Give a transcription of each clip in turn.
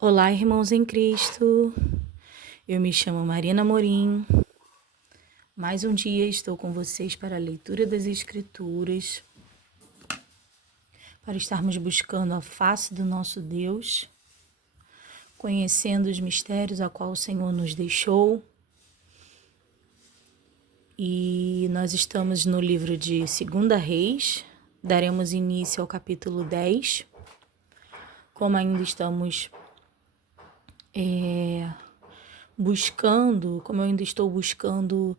Olá, irmãos em Cristo. Eu me chamo Marina Morim. Mais um dia estou com vocês para a leitura das Escrituras, para estarmos buscando a face do nosso Deus, conhecendo os mistérios a qual o Senhor nos deixou. E nós estamos no livro de 2 Reis, daremos início ao capítulo 10. Como ainda estamos como eu ainda estou buscando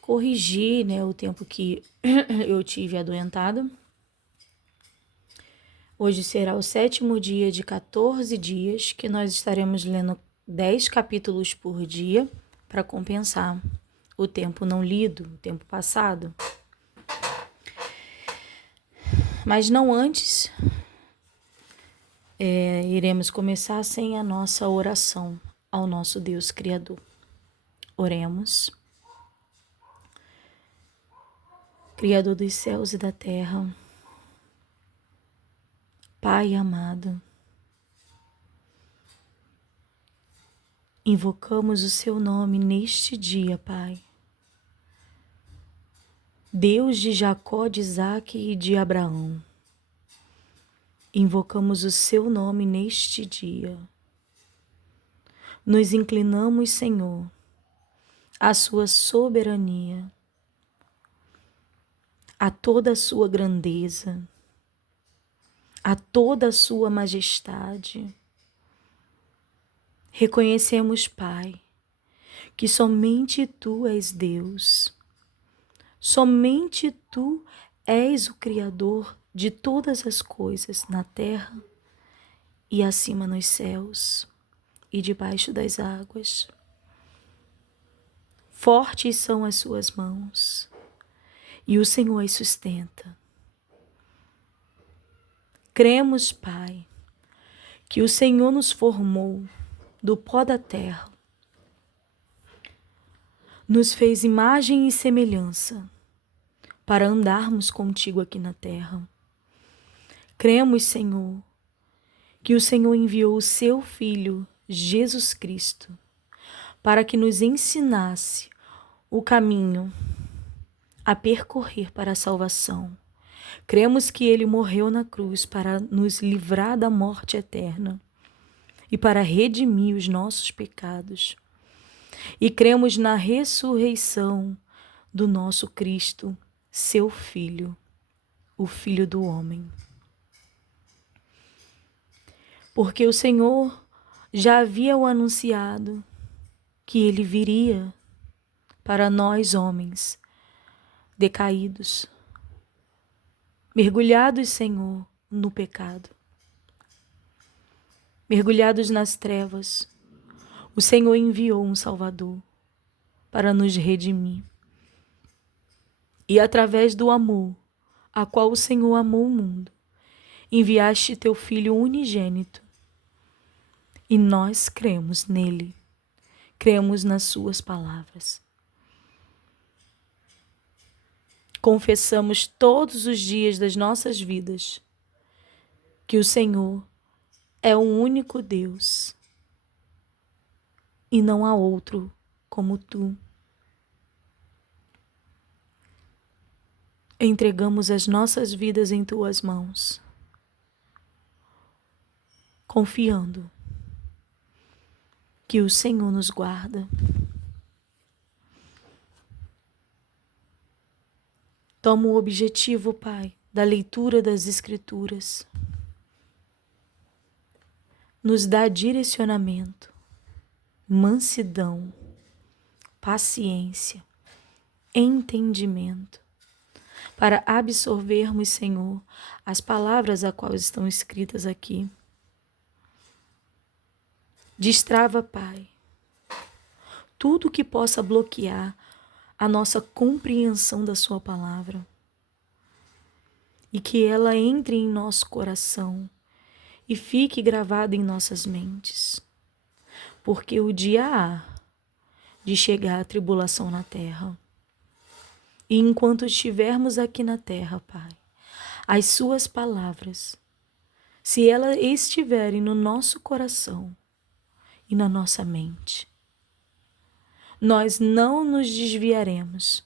corrigir, o tempo que eu tive adoentado. Hoje será o 7º dia de 14 dias que nós estaremos lendo 10 capítulos por dia para compensar o tempo não lido, o tempo passado. Mas não antes, iremos começar sem a nossa oração ao nosso Deus Criador. Oremos. Criador dos céus e da terra, Pai amado, invocamos o seu nome neste dia, Pai. Deus de Jacó, de Isaque e de Abraão, invocamos o seu nome neste dia. Nos inclinamos, Senhor, à sua soberania, a toda a sua grandeza, a toda a sua majestade. Reconhecemos, Pai, que somente Tu és Deus. Somente Tu és o Criador de todas as coisas na terra e acima nos céus e debaixo das águas. Fortes são as suas mãos e o Senhor as sustenta. Cremos, Pai, que o Senhor nos formou do pó da terra, nos fez imagem e semelhança para andarmos contigo aqui na terra. Cremos, Senhor, que o Senhor enviou o seu Filho, Jesus Cristo, para que nos ensinasse o caminho a percorrer para a salvação. Cremos que Ele morreu na cruz para nos livrar da morte eterna e para redimir os nossos pecados. E cremos na ressurreição do nosso Cristo, seu Filho, o Filho do homem. Porque o Senhor já havia o anunciado que Ele viria para nós homens decaídos, mergulhados, Senhor, no pecado, mergulhados nas trevas. O Senhor enviou um Salvador para nos redimir. E através do amor, a qual o Senhor amou o mundo, enviaste teu Filho unigênito. E nós cremos nele, cremos nas suas palavras. Confessamos todos os dias das nossas vidas que o Senhor é o único Deus e não há outro como tu. Entregamos as nossas vidas em tuas mãos, confiando que o Senhor nos guarda. Toma o objetivo, Pai, da leitura das Escrituras. Nos dá direcionamento, mansidão, paciência, entendimento, para absorvermos, Senhor, as palavras a quais estão escritas aqui. Destrava, Pai, tudo que possa bloquear a nossa compreensão da sua palavra e que ela entre em nosso coração e fique gravada em nossas mentes, porque o dia há de chegar a tribulação na terra. E enquanto estivermos aqui na terra, Pai, as suas palavras se elas estiverem no nosso coração e na nossa mente, nós não nos desviaremos,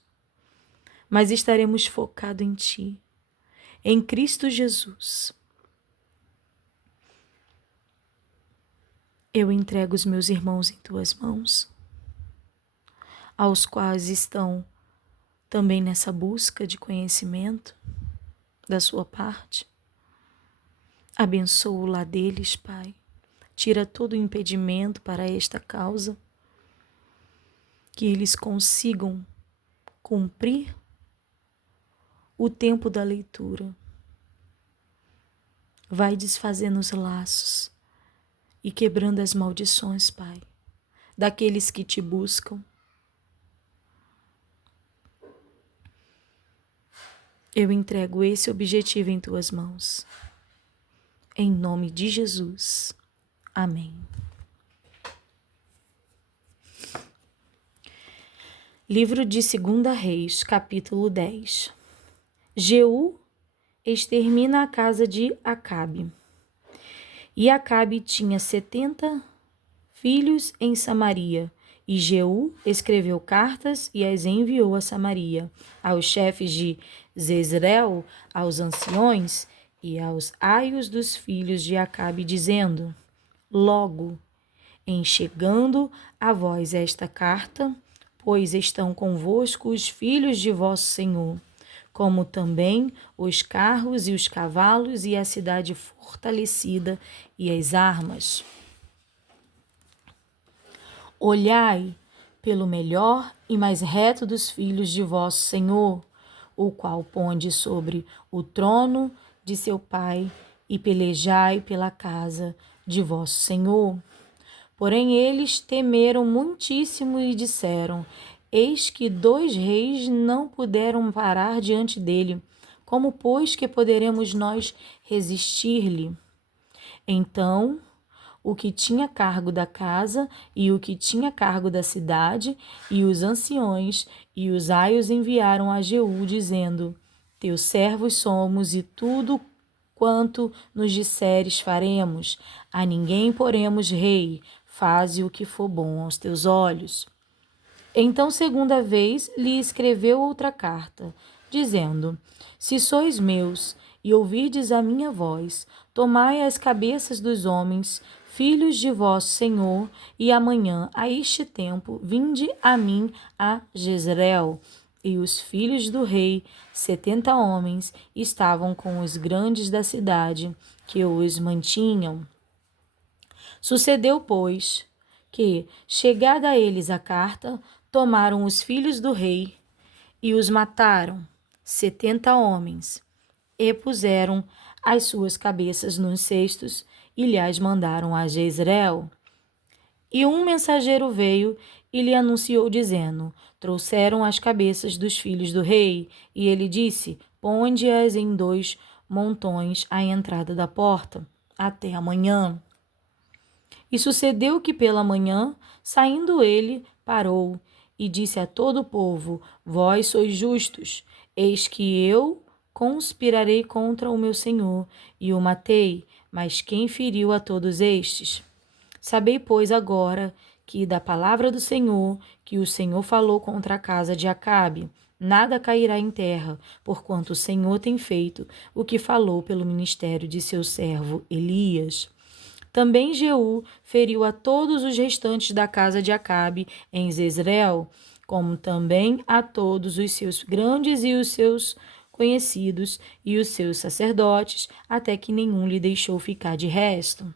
mas estaremos focados em Ti, em Cristo Jesus. Eu entrego os meus irmãos em Tuas mãos, aos quais estão também nessa busca de conhecimento da Sua parte. Abençoa o lar deles, Pai. Tira todo o impedimento para esta causa, que eles consigam cumprir o tempo da leitura. Vai desfazendo os laços e quebrando as maldições, Pai, daqueles que Te buscam. Eu entrego esse objetivo em Tuas mãos. Em nome de Jesus. Amém. Livro de 2 Reis, capítulo 10. Jeú extermina a casa de Acabe. E Acabe tinha 70 filhos em Samaria. E Jeú escreveu cartas e as enviou a Samaria, aos chefes de Jezreel, aos anciões e aos aios dos filhos de Acabe, dizendo: Logo, em chegando a vós esta carta, pois estão convosco os filhos de vosso Senhor, como também os carros e os cavalos e a cidade fortalecida e as armas. Olhai pelo melhor e mais reto dos filhos de vosso Senhor, o qual ponde sobre o trono de seu pai, e pelejai pela casa de vosso Senhor. Porém eles temeram muitíssimo e disseram: Eis que 2 reis não puderam parar diante dele. Como, pois, que poderemos nós resistir-lhe? Então o que tinha cargo da casa e o que tinha cargo da cidade e os anciões e os aios enviaram a Jeú, dizendo: Teus servos somos, e tudo quanto nos disseres faremos. A ninguém poremos rei. Faze o que for bom aos teus olhos. Então, segunda vez, lhe escreveu outra carta, dizendo: Se sois meus e ouvirdes a minha voz, tomai as cabeças dos homens, filhos de vosso Senhor, e amanhã, a este tempo, vinde a mim a Jezreel. E os filhos do rei, 70 homens, estavam com os grandes da cidade, que os mantinham. Sucedeu, pois, que, chegada a eles a carta, tomaram os filhos do rei e os mataram, 70 homens, e puseram as suas cabeças nos cestos e lhes mandaram a Jezreel. E um mensageiro veio e lhe anunciou, dizendo: Trouxeram as cabeças dos filhos do rei. E ele disse: Ponde-as em 2 montões à entrada da porta, até amanhã. E sucedeu que pela manhã, saindo ele, parou e disse a todo o povo: Vós sois justos, eis que eu conspirarei contra o meu senhor, e o matei, mas quem feriu a todos estes? Sabei, pois, agora que da palavra do Senhor, que o Senhor falou contra a casa de Acabe, nada cairá em terra, porquanto o Senhor tem feito o que falou pelo ministério de seu servo Elias. Também Jeú feriu a todos os restantes da casa de Acabe em Jezreel, como também a todos os seus grandes e os seus conhecidos e os seus sacerdotes, até que nenhum lhe deixou ficar de resto.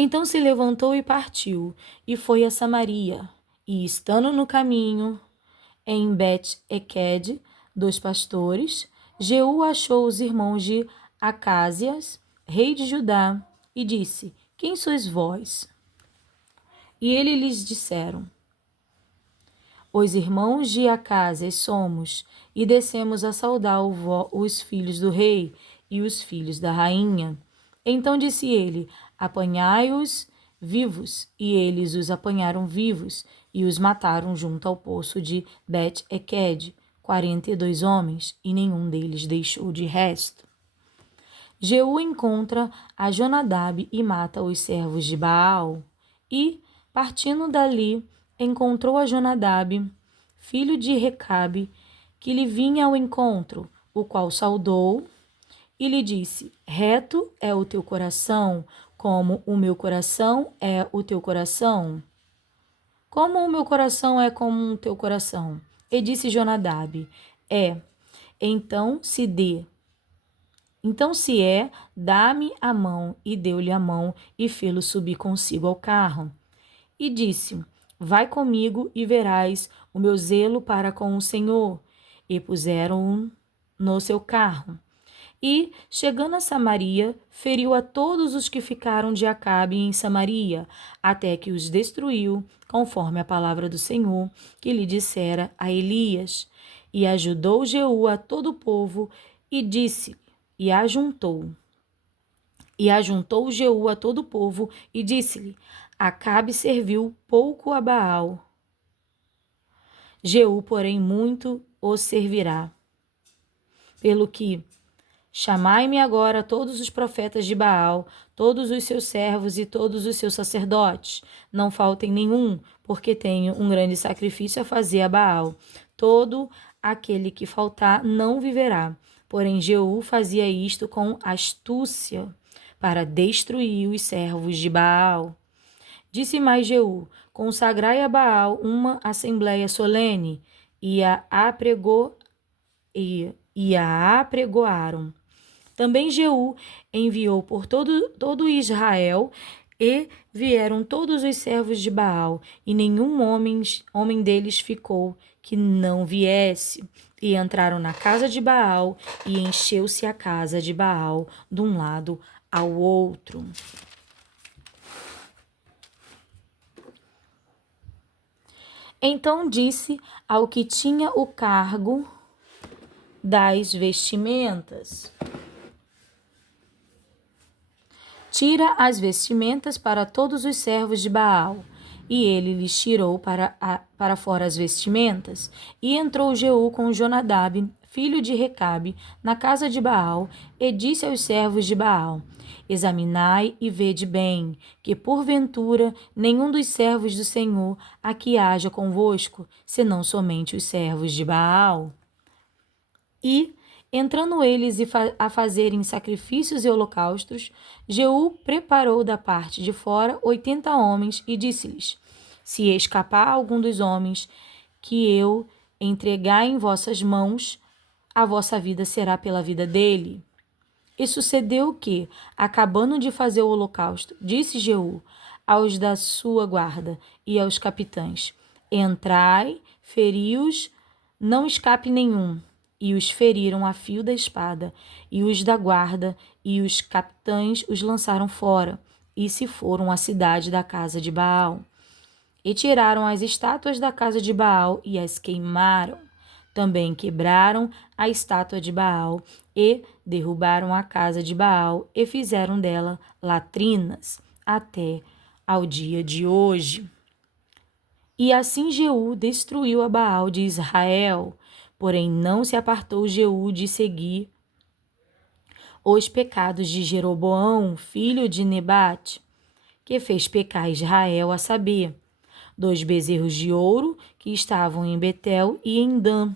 Então se levantou e partiu, e foi a Samaria, e estando no caminho, em Bet-Eked, dos pastores, Jeú achou os irmãos de Acásias, rei de Judá, e disse: Quem sois vós? E ele lhes disseram: Os irmãos de Acásias somos, e descemos a saudar os filhos do rei e os filhos da rainha. Então disse ele: Apanhai-os vivos. E eles os apanharam vivos, e os mataram junto ao poço de Bet-Eked, 42 homens, e nenhum deles deixou de resto. Jeú encontra a Jonadab e mata os servos de Baal. E, partindo dali, encontrou a Jonadab, filho de Recabe, que lhe vinha ao encontro, o qual saudou e lhe disse: Reto é o teu coração, como o meu coração é o teu coração. Como o meu coração é como o teu coração? E disse Jonadab: É. Então se é, dá-me a mão. E deu-lhe a mão e fê-lo subir consigo ao carro. E disse: Vai comigo e verás o meu zelo para com o Senhor. E puseram-o no seu carro. E, chegando a Samaria, feriu a todos os que ficaram de Acabe em Samaria, até que os destruiu, conforme a palavra do Senhor, que lhe dissera a Elias. E ajudou Jeú a todo o povo, e disse, e ajuntou Jeú a todo o povo, e disse-lhe, Acabe serviu pouco a Baal. Jeú, porém, muito o servirá. Pelo que chamai-me agora todos os profetas de Baal, todos os seus servos e todos os seus sacerdotes. Não faltem nenhum, porque tenho um grande sacrifício a fazer a Baal. Todo aquele que faltar não viverá. Porém, Jeú fazia isto com astúcia, para destruir os servos de Baal. Disse mais Jeú, consagrai a Baal uma assembleia solene, e a apregoaram. Também Jeú enviou por todo Israel, e vieram todos os servos de Baal, e nenhum homem deles ficou que não viesse. E entraram na casa de Baal, e encheu-se a casa de Baal de um lado ao outro. Então disse ao que tinha o cargo das vestimentas: Tira as vestimentas para todos os servos de Baal. E ele lhes tirou para fora as vestimentas. E entrou Jeú com Jonadab, filho de Recabe, na casa de Baal, e disse aos servos de Baal: Examinai e vede bem, que porventura nenhum dos servos do Senhor aqui haja convosco, senão somente os servos de Baal. E, entrando eles a fazerem sacrifícios e holocaustos, Jeú preparou da parte de fora 80 homens e disse-lhes: Se escapar algum dos homens que eu entregar em vossas mãos, a vossa vida será pela vida dele. E sucedeu que, acabando de fazer o holocausto, disse Jeú aos da sua guarda e aos capitães: Entrai, feri-os, não escape nenhum. E os feriram a fio da espada, e os da guarda e os capitães os lançaram fora, e se foram à cidade da casa de Baal. E tiraram as estátuas da casa de Baal e as queimaram. Também quebraram a estátua de Baal e derrubaram a casa de Baal e fizeram dela latrinas até ao dia de hoje. E assim Jeú destruiu a Baal de Israel. Porém, não se apartou Jeú de seguir os pecados de Jeroboão, filho de Nebate, que fez pecar Israel, a saber, 2 bezerros de ouro que estavam em Betel e em Dan.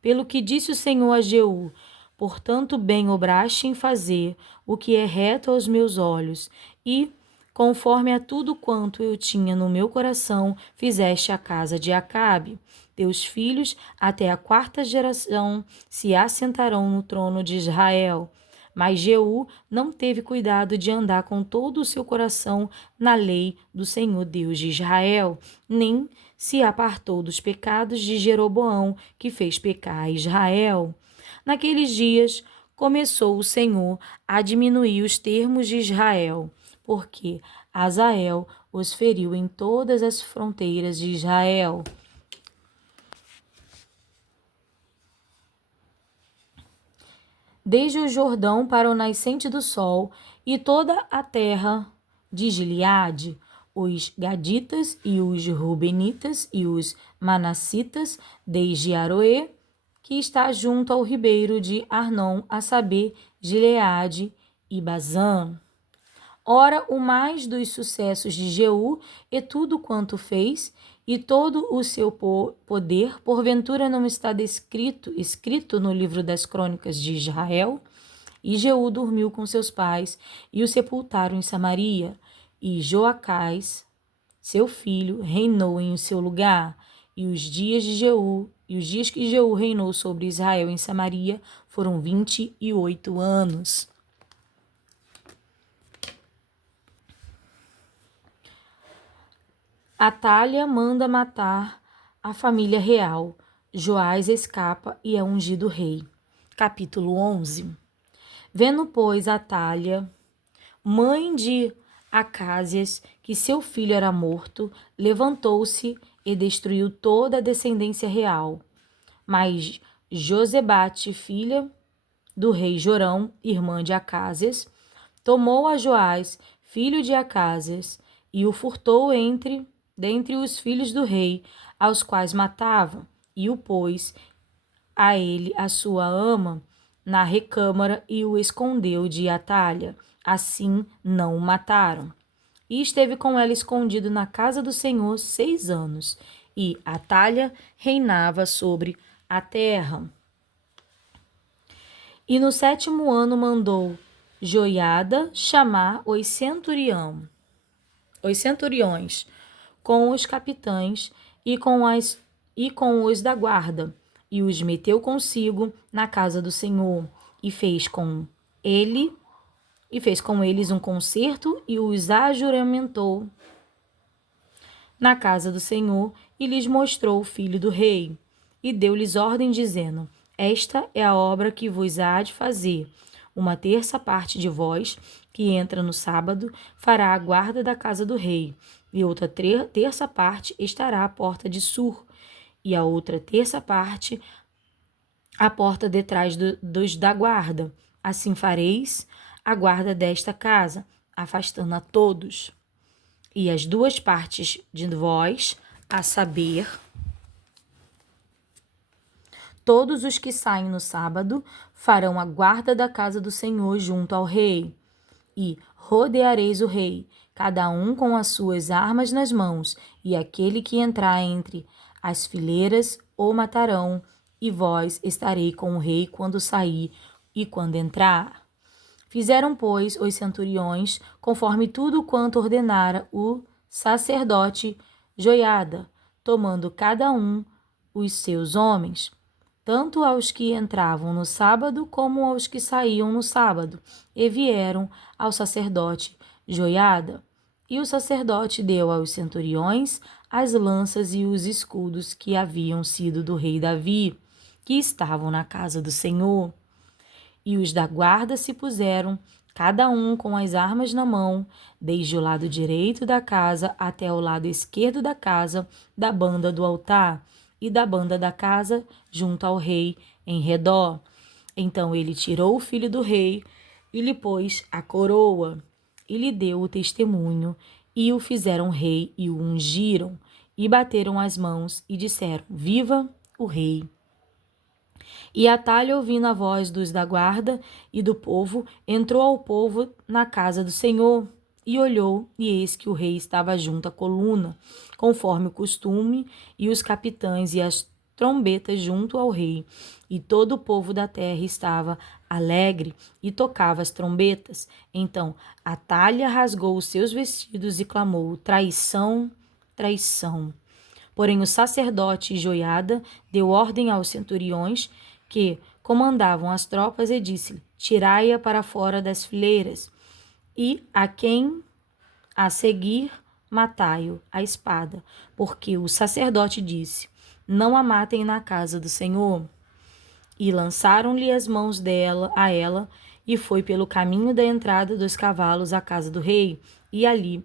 Pelo que disse o Senhor a Jeú: Portanto, bem obraste em fazer o que é reto aos meus olhos, e, conforme a tudo quanto eu tinha no meu coração, fizeste a casa de Acabe. Teus filhos, até a 4ª geração, se assentarão no trono de Israel. Mas Jeú não teve cuidado de andar com todo o seu coração na lei do Senhor Deus de Israel, nem se apartou dos pecados de Jeroboão, que fez pecar a Israel. Naqueles dias, começou o Senhor a diminuir os termos de Israel, porque Hazael os feriu em todas as fronteiras de Israel. Desde o Jordão para o nascente do sol, e toda a terra de Gileade, os Gaditas e os Rubenitas e os Manassitas, desde Aroê, que está junto ao ribeiro de Arnon, a saber, Gileade, e Bazã. Ora, o mais dos sucessos de Jeú e tudo quanto fez, e todo o seu poder, porventura não está escrito no livro das crônicas de Israel? E Jeú dormiu com seus pais, e o sepultaram em Samaria. E Joacás, seu filho, reinou em seu lugar. E os dias que Jeú reinou sobre Israel em Samaria foram 28 anos. Atália manda matar a família real. Joás escapa e é ungido rei. Capítulo 11. Vendo, pois, Atália, mãe de Acásias, que seu filho era morto, levantou-se e destruiu toda a descendência real. Mas Josebate, filha do rei Jorão, irmã de Acásias, tomou a Joás, filho de Acásias, e o furtou dentre os filhos do rei, aos quais matava, e o pôs a ele a sua ama na recâmara e o escondeu de Atália. Assim não o mataram. E esteve com ela escondido na casa do Senhor 6 anos, e Atália reinava sobre a terra. E no 7º ano mandou Joiada chamar os centuriões, com os capitães e com os da guarda, e os meteu consigo na casa do Senhor, e fez com eles um concerto e os ajuramentou na casa do Senhor, e lhes mostrou o filho do rei, e deu-lhes ordem dizendo: esta é a obra que vos há de fazer. 1/3 de vós, que entra no sábado, fará a guarda da casa do rei, e outra terça parte estará à porta de Sur, e a outra terça parte à porta detrás dos da guarda. Assim fareis a guarda desta casa, afastando a todos. E as 2 partes de vós, a saber, todos os que saem no sábado, farão a guarda da casa do Senhor junto ao rei. E rodeareis o rei, cada um com as suas armas nas mãos, e aquele que entrar entre as fileiras o matarão, e vós estarei com o rei quando sair e quando entrar. Fizeram, pois, os centuriões, conforme tudo quanto ordenara o sacerdote Joiada, tomando cada um os seus homens, tanto aos que entravam no sábado como aos que saíam no sábado, e vieram ao sacerdote Joiada. E o sacerdote deu aos centuriões as lanças e os escudos que haviam sido do rei Davi, que estavam na casa do Senhor. E os da guarda se puseram, cada um com as armas na mão, desde o lado direito da casa até o lado esquerdo da casa, da banda do altar, e da banda da casa junto ao rei, em redor. Então ele tirou o filho do rei e lhe pôs a coroa, e lhe deu o testemunho, e o fizeram rei e o ungiram, e bateram as mãos e disseram: Viva o rei! E Atália, ouvindo a voz dos da guarda e do povo, entrou ao povo na casa do Senhor, e olhou, e eis que o rei estava junto à coluna, conforme o costume, e os capitães e as trombetas junto ao rei. E todo o povo da terra estava alegre e tocava as trombetas. Então Atália rasgou os seus vestidos e clamou: traição, traição. Porém o sacerdote Joiada deu ordem aos centuriões que comandavam as tropas e disse-lhe: tirai-a para fora das fileiras, e a quem a seguir matai-o à espada, porque o sacerdote disse: não a matem na casa do Senhor. E lançaram-lhe as mãos a ela, e foi pelo caminho da entrada dos cavalos à casa do rei, e ali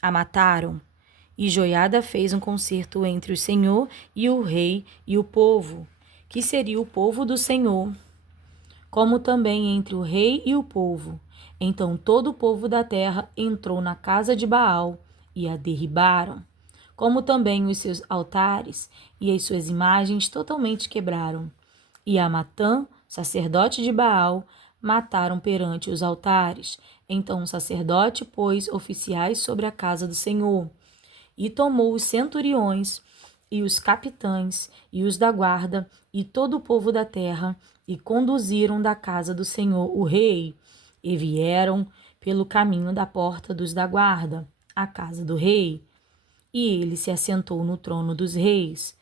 a mataram. E Joiada fez um concerto entre o Senhor e o rei e o povo, que seria o povo do Senhor, como também entre o rei e o povo. Então todo o povo da terra entrou na casa de Baal e a derribaram, como também os seus altares e as suas imagens totalmente quebraram. E a Matã, sacerdote de Baal, mataram perante os altares. Então o sacerdote pôs oficiais sobre a casa do Senhor, e tomou os centuriões, e os capitães, e os da guarda, e todo o povo da terra, e conduziram da casa do Senhor o rei, e vieram pelo caminho da porta dos da guarda, à casa do rei. E ele se assentou no trono dos reis.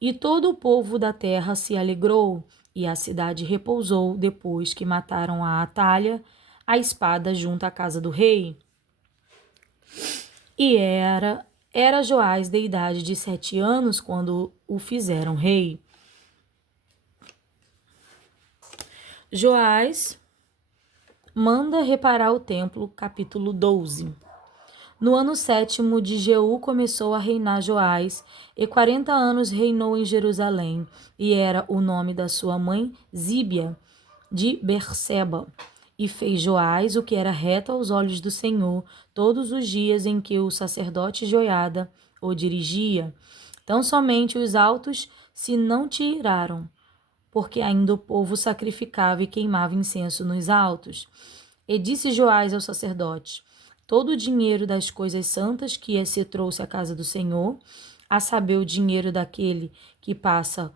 E todo o povo da terra se alegrou, e a cidade repousou depois que mataram a Atalha, a espada junto à casa do rei. E era Joás de idade de 7 anos quando o fizeram rei. Joás manda reparar o templo, capítulo 12. No ano 7º de Jeú começou a reinar Joás, e 40 anos reinou em Jerusalém, e era o nome da sua mãe Zíbia, de Berseba. E fez Joás o que era reto aos olhos do Senhor, todos os dias em que o sacerdote Joiada o dirigia. Tão somente os altos se não tiraram, porque ainda o povo sacrificava e queimava incenso nos altos. E disse Joás ao sacerdote: todo o dinheiro das coisas santas que se trouxe à casa do Senhor, a saber, o dinheiro daquele que passa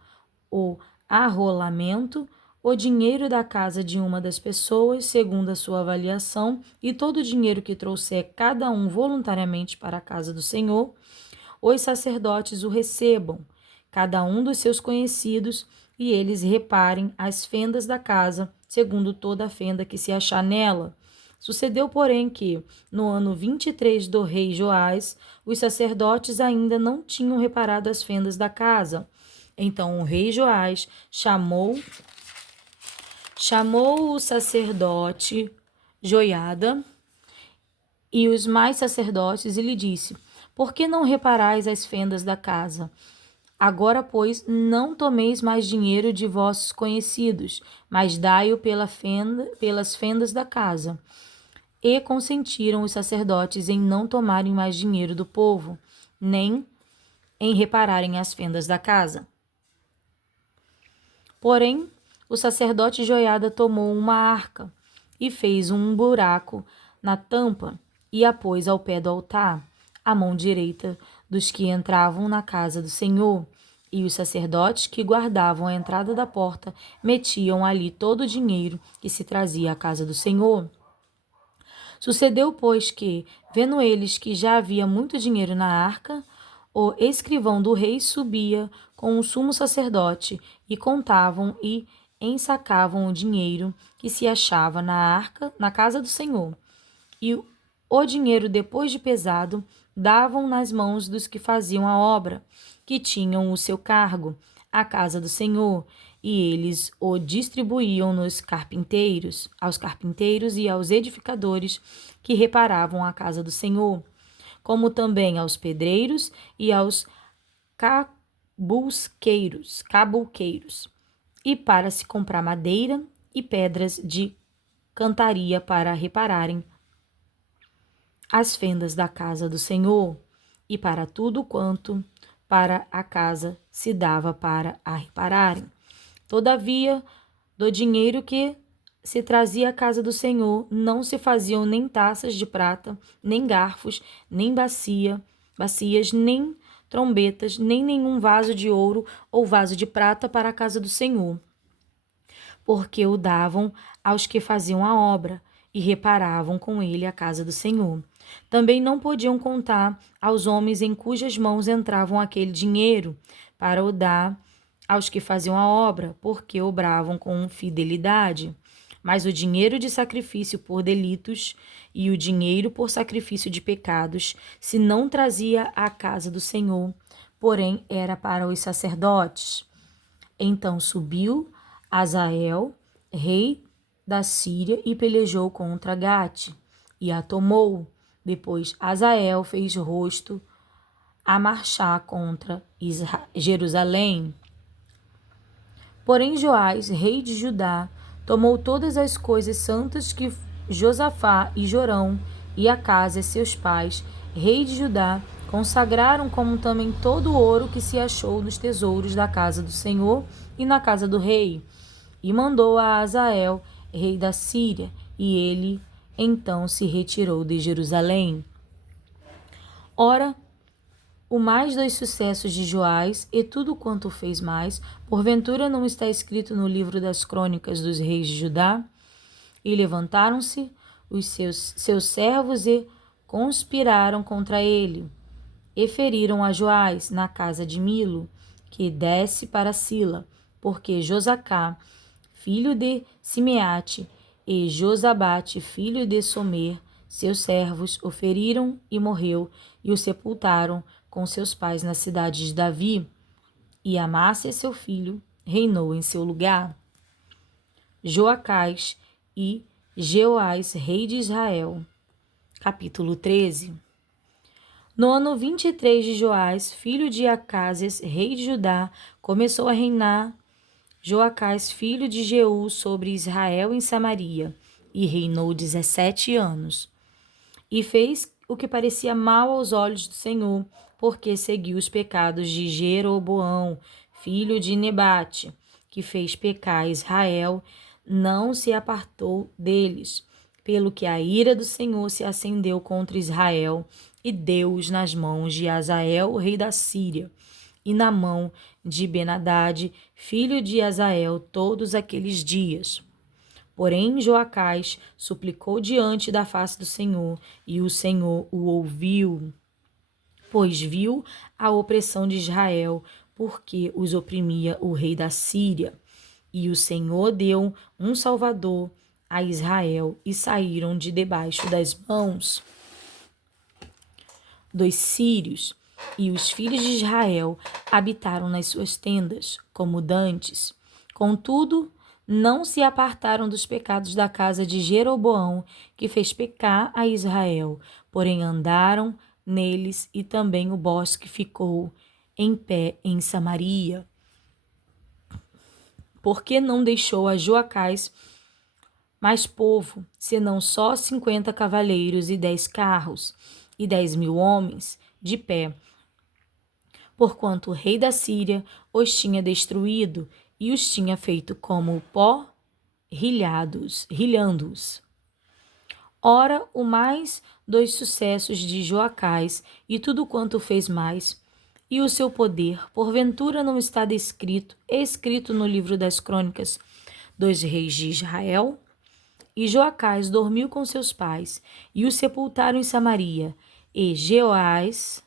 o arrolamento, o dinheiro da casa de uma das pessoas, segundo a sua avaliação, e todo o dinheiro que trouxer cada um voluntariamente para a casa do Senhor, os sacerdotes o recebam, cada um dos seus conhecidos, e eles reparem as fendas da casa, segundo toda a fenda que se achar nela. Sucedeu, porém, que, no ano 23 do rei Joás, os sacerdotes ainda não tinham reparado as fendas da casa. Então o rei Joás chamou o sacerdote Joiada e os mais sacerdotes e lhe disse: por que não reparais as fendas da casa? Agora, pois, não tomeis mais dinheiro de vossos conhecidos, mas dai-o pelas fendas da casa. E consentiram os sacerdotes em não tomarem mais dinheiro do povo, nem em repararem as fendas da casa. Porém, o sacerdote Joiada tomou uma arca e fez um buraco na tampa e a pôs ao pé do altar, à mão direita dos que entravam na casa do Senhor. E os sacerdotes que guardavam a entrada da porta metiam ali todo o dinheiro que se trazia à casa do Senhor. Sucedeu, pois, que, vendo eles que já havia muito dinheiro na arca, o escrivão do rei subia com o sumo sacerdote e contavam e ensacavam o dinheiro que se achava na arca, na casa do Senhor. E o dinheiro, depois de pesado, davam nas mãos dos que faziam a obra, que tinham o seu cargo, a casa do Senhor, e eles o distribuíam aos carpinteiros e aos edificadores que reparavam a casa do Senhor, como também aos pedreiros e aos cabuqueiros, e para se comprar madeira e pedras de cantaria para repararem as fendas da casa do Senhor, e para tudo quanto para a casa se dava para a repararem. Todavia, do dinheiro que se trazia à casa do Senhor, não se faziam nem taças de prata, nem garfos, nem bacias, nem trombetas, nem nenhum vaso de ouro ou vaso de prata para a casa do Senhor, porque o davam aos que faziam a obra e reparavam com ele a casa do Senhor. Também não podiam contar aos homens em cujas mãos entravam aquele dinheiro para o dar aos que faziam a obra, porque obravam com fidelidade. Mas o dinheiro de sacrifício por delitos e o dinheiro por sacrifício de pecados se não trazia à casa do Senhor, porém era para os sacerdotes. Então subiu Azael, rei da Síria, e pelejou contra Gate, e a tomou. Depois Azael fez rosto a marchar contra Jerusalém. Porém Joás, rei de Judá, tomou todas as coisas santas que Josafá e Jorão e Acásia, seus pais, rei de Judá, consagraram, como também todo o ouro que se achou nos tesouros da casa do Senhor e na casa do rei, e mandou a Azael, rei da Síria, e ele então se retirou de Jerusalém. Ora, o mais dos sucessos de Joás e tudo quanto fez mais, porventura não está escrito no livro das crônicas dos reis de Judá? E levantaram-se os seus servos e conspiraram contra ele, e feriram a Joás na casa de Milo, que desce para Sila, porque Josacá, filho de Simeate, e Josabate, filho de Somer, seus servos, o feriram e morreu, e o sepultaram com seus pais na cidade de Davi. E Amácia, seu filho, reinou em seu lugar. Joacás e Jeoás, rei de Israel. Capítulo 13. No ano 23 de Joás, filho de Acázias, rei de Judá, começou a reinar Joacás, filho de Jeú, sobre Israel em Samaria, e reinou 17 anos. E fez o que parecia mal aos olhos do Senhor, porque seguiu os pecados de Jeroboão, filho de Nebate, que fez pecar Israel, não se apartou deles, pelo que a ira do Senhor se acendeu contra Israel, e deu-os nas mãos de Azael, rei da Síria, e na mão de Ben-Hadad, filho de Azael, todos aqueles dias. Porém, Joacás suplicou diante da face do Senhor, e o Senhor o ouviu, pois viu a opressão de Israel, porque os oprimia o rei da Síria. E o Senhor deu um salvador a Israel, e saíram de debaixo das mãos dos sírios, e os filhos de Israel habitaram nas suas tendas, como dantes. Contudo, não se apartaram dos pecados da casa de Jeroboão, que fez pecar a Israel, porém andaram neles, e também o bosque ficou em pé em Samaria. Porque não deixou a Joacás mais povo, senão só 50 cavaleiros e 10 carros, e 10.000 homens de pé, porquanto o rei da Síria os tinha destruído e os tinha feito como pó rilhando-os. Ora, o mais dos sucessos de Joacás e tudo quanto fez mais, e o seu poder, porventura não está escrito no livro das crônicas dos reis de Israel? E Joacás dormiu com seus pais, e o sepultaram em Samaria, e Jeoás,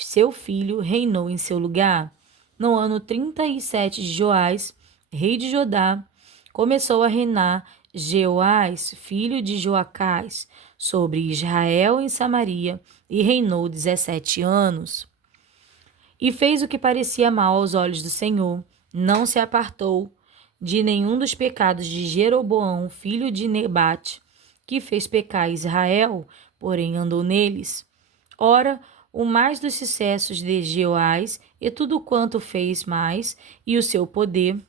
seu filho, reinou em seu lugar. No ano 37 de Joás, rei de Judá, começou a reinar Jeoás, filho de Joacás, sobre Israel em Samaria, e reinou 17 anos. E fez o que parecia mal aos olhos do Senhor, não se apartou de nenhum dos pecados de Jeroboão, filho de Nebate, que fez pecar Israel, porém andou neles. Ora, o mais dos sucessos de Jeoás e tudo quanto fez mais, e o seu poder,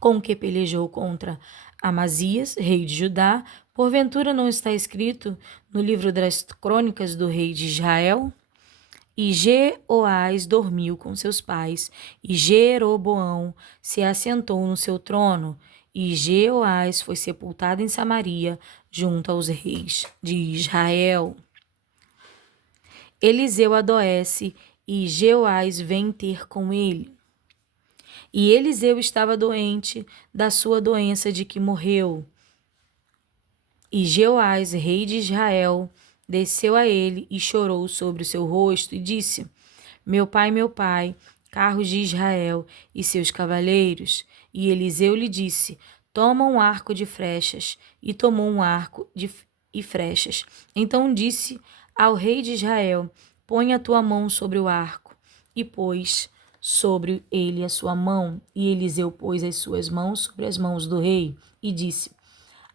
com que pelejou contra Amazias, rei de Judá, porventura não está escrito no livro das crônicas do rei de Israel? E Jeoás dormiu com seus pais, e Jeroboão se assentou no seu trono, e Jeoás foi sepultado em Samaria, junto aos reis de Israel. Eliseu adoece, e Jeoás vem ter com ele. E Eliseu estava doente da sua doença de que morreu. E Jeoás, rei de Israel, desceu a ele e chorou sobre o seu rosto e disse: meu pai, carros de Israel e seus cavaleiros. E Eliseu lhe disse: toma um arco de flechas. E tomou um arco e flechas. Então disse ao rei de Israel: põe a tua mão sobre o arco. E pôs sobre ele a sua mão. E Eliseu pôs as suas mãos sobre as mãos do rei e disse: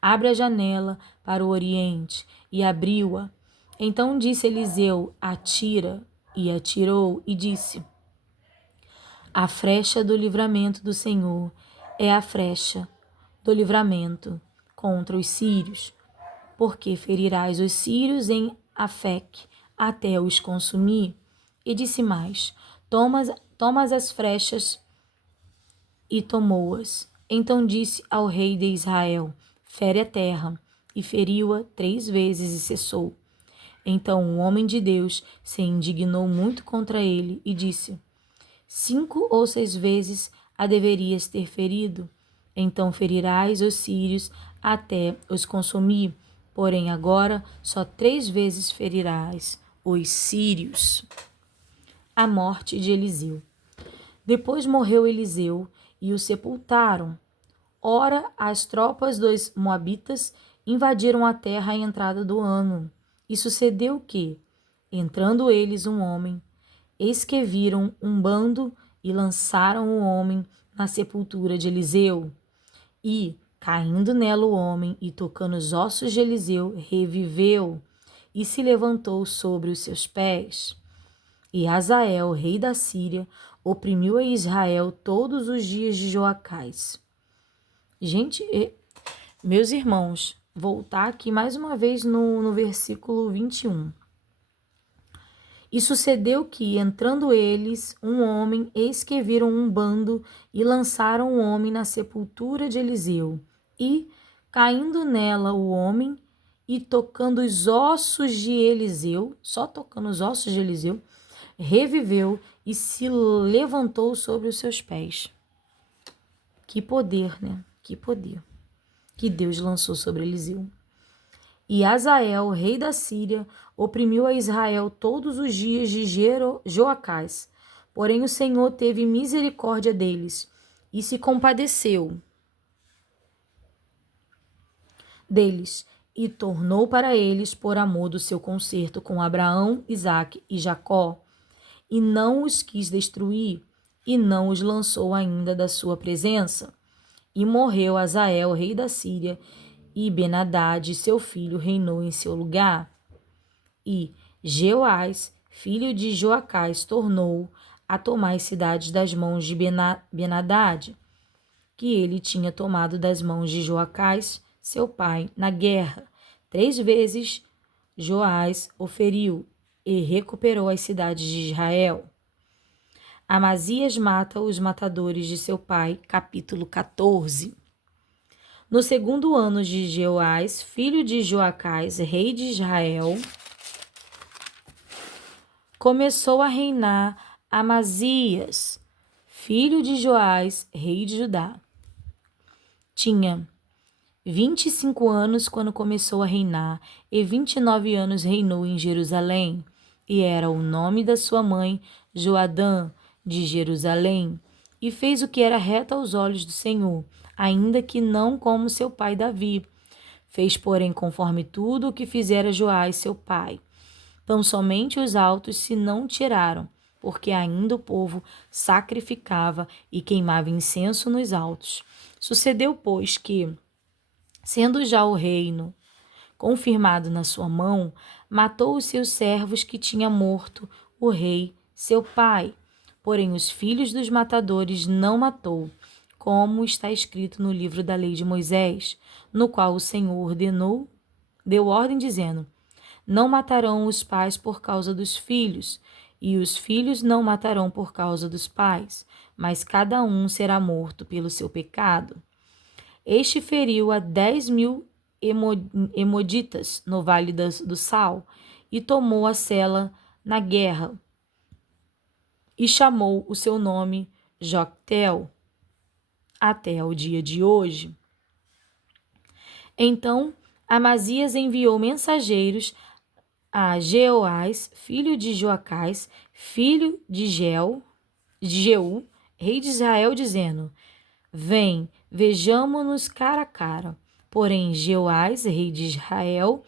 abre a janela para o oriente. E abriu-a. Então disse Eliseu: atira. E atirou e disse: a flecha do livramento do Senhor é a flecha do livramento contra os sírios, porque ferirás os sírios em Afec até os consumir. E disse mais: tomas as flechas, e tomou-as. Então disse ao rei de Israel: fere a terra, e feriu-a 3 vezes e cessou. Então o homem de Deus se indignou muito contra ele e disse: 5 ou 6 vezes a deverias ter ferido. Então ferirás os sírios até os consumir. Porém agora só 3 vezes ferirás os sírios. A morte de Eliseu. Depois morreu Eliseu e o sepultaram. Ora, as tropas dos moabitas invadiram a terra à entrada do ano. E sucedeu que, entrando eles um homem, eis que viram um bando e lançaram o homem na sepultura de Eliseu. E, caindo nela o homem e tocando os ossos de Eliseu, reviveu e se levantou sobre os seus pés. E Hazael, rei da Síria, oprimiu a Israel todos os dias de Joacás. Gente, meus irmãos, voltar aqui mais uma vez no versículo 21. E sucedeu que, entrando eles, um homem, eis que viram um bando e lançaram o homem na sepultura de Eliseu. E, caindo nela o homem e tocando os ossos de Eliseu, só tocando os ossos de Eliseu, reviveu e se levantou sobre os seus pés. Que poder, né? Que poder que Deus lançou sobre Eliseu. E Hazael, rei da Síria, oprimiu a Israel todos os dias de Joacás. Porém o Senhor teve misericórdia deles e se compadeceu deles e tornou para eles por amor do seu concerto com Abraão, Isaque e Jacó, e não os quis destruir, e não os lançou ainda da sua presença. E morreu Hazael, rei da Síria, e Ben-Hadad, seu filho, reinou em seu lugar. E Jeoás, filho de Joacás, tornou a tomar as cidades das mãos de Ben-Hadad, que ele tinha tomado das mãos de Joacás, seu pai, na guerra. 3 vezes Joás o feriu e recuperou as cidades de Israel. Amazias mata os matadores de seu pai, capítulo 14. No 2º ano de Jeoás, filho de Joacás, rei de Israel, começou a reinar Amazias, filho de Joás, rei de Judá. Tinha 25 anos quando começou a reinar, e 29 anos reinou em Jerusalém. E era o nome da sua mãe Joadã, de Jerusalém. E fez o que era reto aos olhos do Senhor, ainda que não como seu pai Davi. Fez, porém, conforme tudo o que fizera Joás, seu pai. Tão somente os altos se não tiraram, porque ainda o povo sacrificava e queimava incenso nos altos. Sucedeu, pois, que, sendo já o reino confirmado na sua mão, matou os seus servos que tinha morto o rei, seu pai. Porém, os filhos dos matadores não matou, como está escrito no livro da lei de Moisés, no qual o Senhor ordenou, deu ordem dizendo: não matarão os pais por causa dos filhos, e os filhos não matarão por causa dos pais, mas cada um será morto pelo seu pecado. Este feriu a 10.000 emoditas no vale do Sal, e tomou a Sela na guerra, e chamou o seu nome Joctel, até o dia de hoje. Então Amazias enviou mensageiros a Jeoás, filho de Joacás, filho de Jeú, rei de Israel, dizendo: vem, vejamo-nos cara a cara. Porém Jeoás, rei de Israel,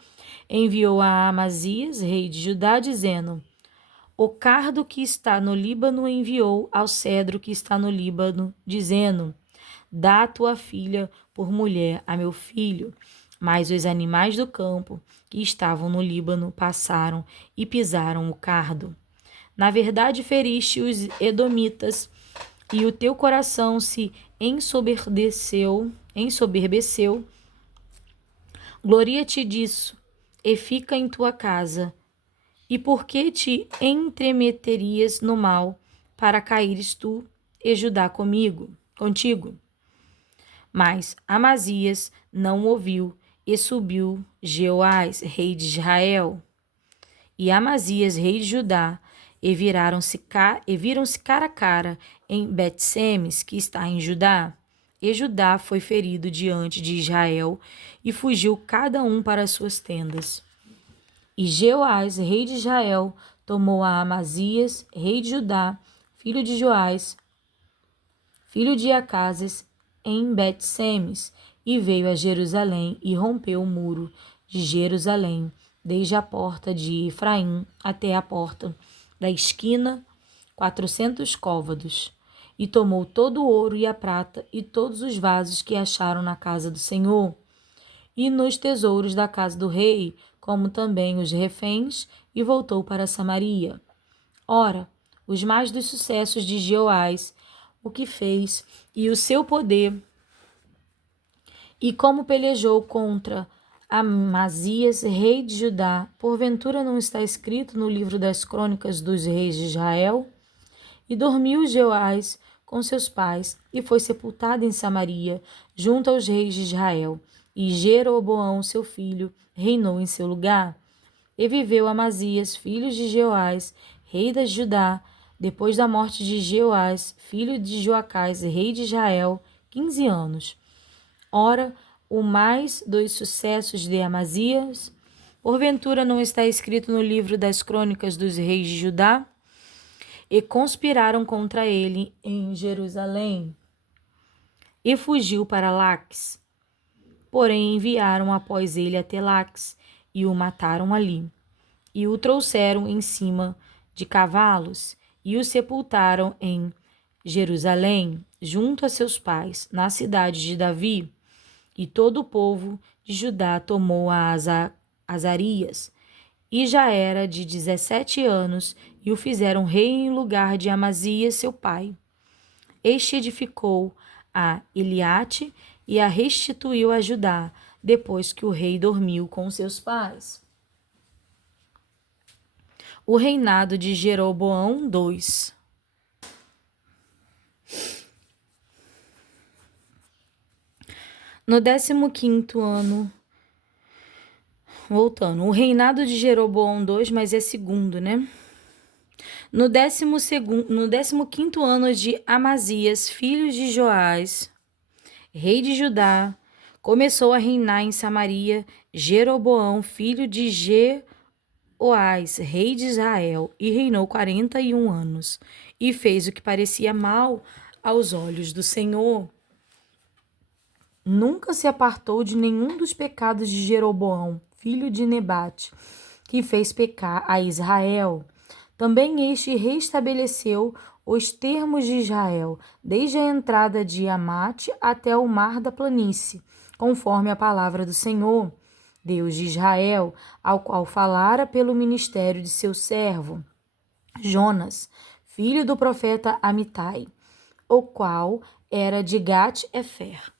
enviou a Amazias, rei de Judá, dizendo: o cardo que está no Líbano enviou ao cedro que está no Líbano, dizendo: dá a tua filha por mulher a meu filho. Mas os animais do campo que estavam no Líbano passaram e pisaram o cardo. Na verdade, feriste os edomitas, e o teu coração se ensoberbeceu. Gloria-te disso, e fica em tua casa. E por que te entremeterias no mal, para caíres tu e Judá contigo? Mas Amazias não ouviu, e subiu Jeoás, rei de Israel, e Amazias, rei de Judá, e viram-se cara a cara em Bet-Semes, que está em Judá. E Judá foi ferido diante de Israel, e fugiu cada um para as suas tendas. E Jeoás, rei de Israel, tomou a Amazias, rei de Judá, filho de Joás, filho de Acazes, em Bet-Semes, e veio a Jerusalém e rompeu o muro de Jerusalém, desde a porta de Efraim até a porta da esquina, 400 côvados. E tomou todo o ouro e a prata e todos os vasos que acharam na casa do Senhor e nos tesouros da casa do rei, como também os reféns, e voltou para Samaria. Ora, os mais dos sucessos de Jeoás, o que fez, e o seu poder, e como pelejou contra Amazias, rei de Judá, porventura não está escrito no livro das crônicas dos reis de Israel? E dormiu Jeoás com seus pais, e foi sepultado em Samaria, junto aos reis de Israel. E Jeroboão, seu filho, reinou em seu lugar. E viveu Amazias, filho de Jeoás, rei de Judá, depois da morte de Jeoás, filho de Joacás, rei de Israel, 15 anos. Ora, o mais dos sucessos de Amazias, porventura não está escrito no livro das crônicas dos reis de Judá? E conspiraram contra ele em Jerusalém, e fugiu para Laques. Porém enviaram após ele até Laques, e o mataram ali. E o trouxeram em cima de cavalos, e o sepultaram em Jerusalém, junto a seus pais, na cidade de Davi. E todo o povo de Judá tomou a Azarias, e já era de 17 anos, e o fizeram rei em lugar de Amazias, seu pai. Este edificou a Eliate e a restituiu a Judá, depois que o rei dormiu com seus pais. O reinado de Jeroboão II. No 15º ano, voltando, o reinado de Jeroboão II, mas é segundo, né? No 15º ano de Amazias, filho de Joás, rei de Judá, começou a reinar em Samaria Jeroboão, filho de Jeoás, rei de Israel, e reinou 41 anos, e fez o que parecia mal aos olhos do Senhor. Nunca se apartou de nenhum dos pecados de Jeroboão, filho de Nebate, que fez pecar a Israel. Também este restabeleceu os termos de Israel, desde a entrada de Amate até o mar da planície, conforme a palavra do Senhor, Deus de Israel, ao qual falara pelo ministério de seu servo, Jonas, filho do profeta Amitai, o qual era de Gat-Efer.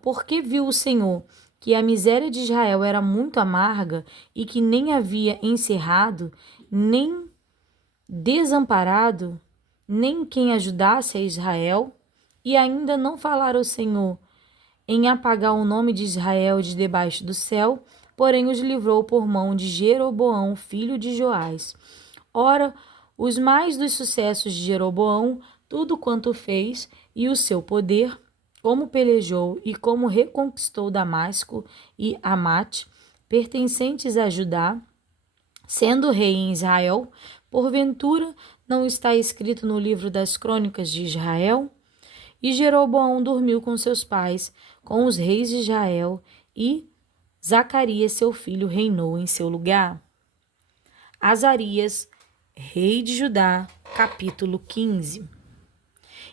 Porque viu o Senhor que a miséria de Israel era muito amarga e que nem havia encerrado, nem desamparado, nem quem ajudasse a Israel, e ainda não falara o Senhor em apagar o nome de Israel de debaixo do céu, porém os livrou por mão de Jeroboão, filho de Joás. Ora, os mais dos sucessos de Jeroboão, tudo quanto fez, e o seu poder, como pelejou e como reconquistou Damasco e Amate, pertencentes a Judá, sendo rei em Israel, porventura não está escrito no livro das crônicas de Israel? E Jeroboão dormiu com seus pais, com os reis de Israel, e Zacarias, seu filho, reinou em seu lugar. Azarias, rei de Judá, capítulo 15.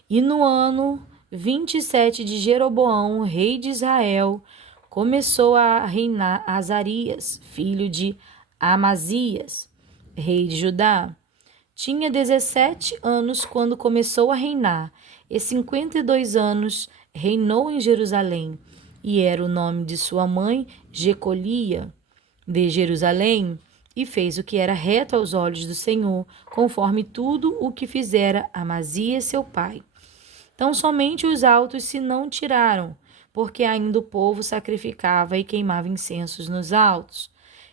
E no ano 27 de Jeroboão, rei de Israel, começou a reinar Azarias, filho de Amazias, rei de Judá. Tinha 17 anos quando começou a reinar, e 52 anos reinou em Jerusalém, e era o nome de sua mãe Jecolia, de Jerusalém, e fez o que era reto aos olhos do Senhor, conforme tudo o que fizera Amazias seu pai. Tão somente os altos se não tiraram, porque ainda o povo sacrificava e queimava incensos nos altos.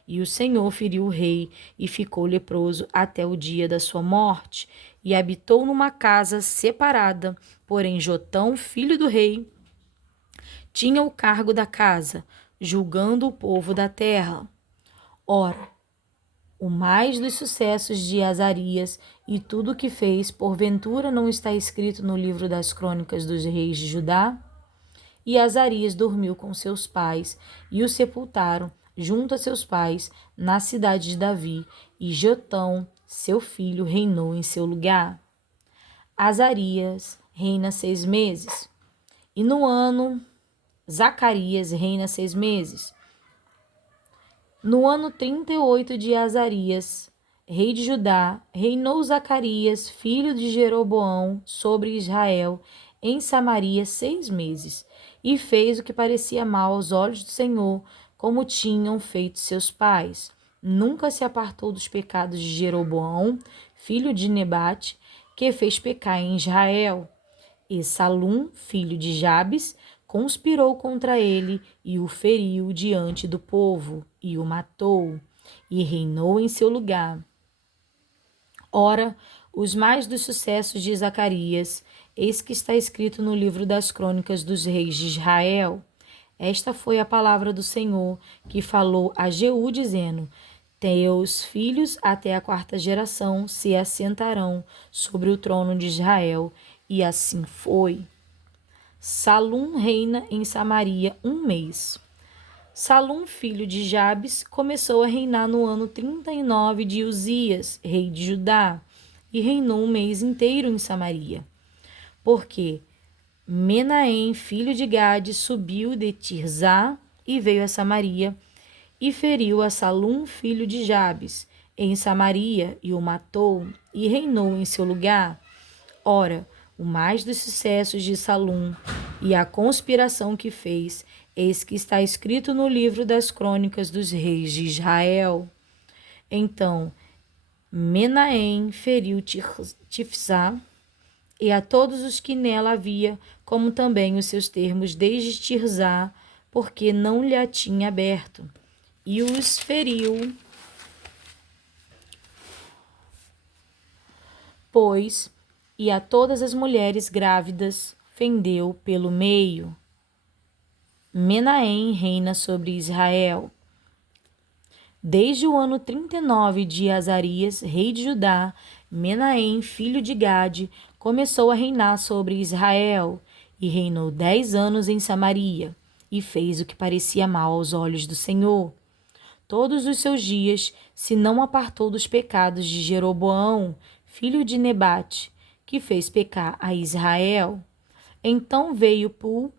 E o Senhor feriu o rei e ficou leproso até o dia da sua morte, e habitou numa casa separada. Porém, Jotão, filho do rei, tinha o cargo da casa, julgando o povo da terra. Ora, o mais dos sucessos de Azarias e tudo o que fez, porventura não está escrito no livro das crônicas dos reis de Judá? E Azarias dormiu com seus pais, e o sepultaram junto a seus pais, na cidade de Davi, e Jotão, seu filho, reinou em seu lugar. Azarias reina 6 meses, e no ano Zacarias reina 6 meses. No ano 38 de Azarias, rei de Judá, reinou Zacarias, filho de Jeroboão, sobre Israel, em Samaria 6 meses, e fez o que parecia mal aos olhos do Senhor, como tinham feito seus pais. Nunca se apartou dos pecados de Jeroboão, filho de Nebate, que fez pecar em Israel. E Salum, filho de Jabes, conspirou contra ele e o feriu diante do povo, e o matou, e reinou em seu lugar. Ora, os mais dos sucessos de Zacarias, eis que está escrito no livro das crônicas dos reis de Israel. Esta foi a palavra do Senhor, que falou a Jeú, dizendo: Teus filhos até a 4ª geração se assentarão sobre o trono de Israel. E assim foi. Salum reina em Samaria 1 mês. Salum, filho de Jabes, começou a reinar no ano 39 de Uzias, rei de Judá, e reinou 1 mês inteiro em Samaria. Porque Menahem, filho de Gade, subiu de Tirzá e veio a Samaria, e feriu a Salum, filho de Jabes, em Samaria, e o matou, e reinou em seu lugar. Ora, o mais dos sucessos de Salum e a conspiração que fez, eis que está escrito no livro das crônicas dos reis de Israel. Então, Menahem feriu Tifsá e a todos os que nela havia, como também os seus termos desde Tirzá, porque não lhe a tinha aberto, e os feriu, pois, e a todas as mulheres grávidas fendeu pelo meio. Menahem reina sobre Israel. Desde o ano 39 de Azarias, rei de Judá, Menahem, filho de Gade, começou a reinar sobre Israel, e reinou 10 anos em Samaria, e fez o que parecia mal aos olhos do Senhor. Todos os seus dias se não apartou dos pecados de Jeroboão, filho de Nebate, que fez pecar a Israel. Então veio Pul,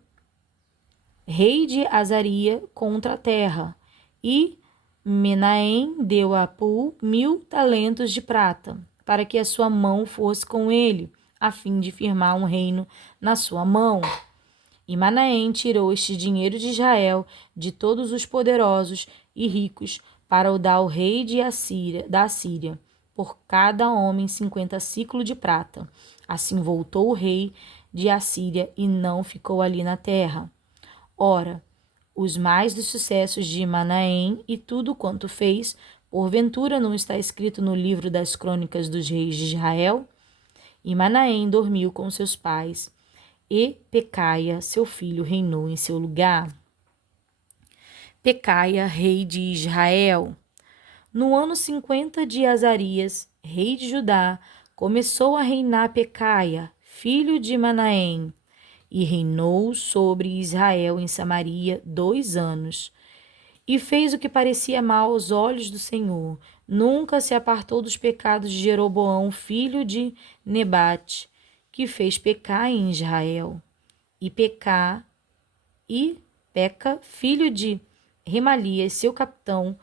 rei de Azaria, contra a terra, e Menahem deu a Pul 1000 talentos de prata, para que a sua mão fosse com ele, a fim de firmar um reino na sua mão. E Menahem tirou este dinheiro de Israel, de todos os poderosos e ricos, para o dar ao rei da Assíria, por cada homem 50 siclos de prata. Assim voltou o rei de Assíria e não ficou ali na terra. Ora, os mais dos sucessos de Menahem e tudo quanto fez, porventura não está escrito no livro das crônicas dos reis de Israel? E Menahem dormiu com seus pais, e Pecaia, seu filho, reinou em seu lugar. Pecaia, rei de Israel. No ano 50 de Azarias, rei de Judá, começou a reinar Pecaia, filho de Menahem, e reinou sobre Israel em Samaria 2 anos. E fez o que parecia mal aos olhos do Senhor. Nunca se apartou dos pecados de Jeroboão, filho de Nebate, que fez pecar em Israel. E Peca, filho de Remalias, seu capitão,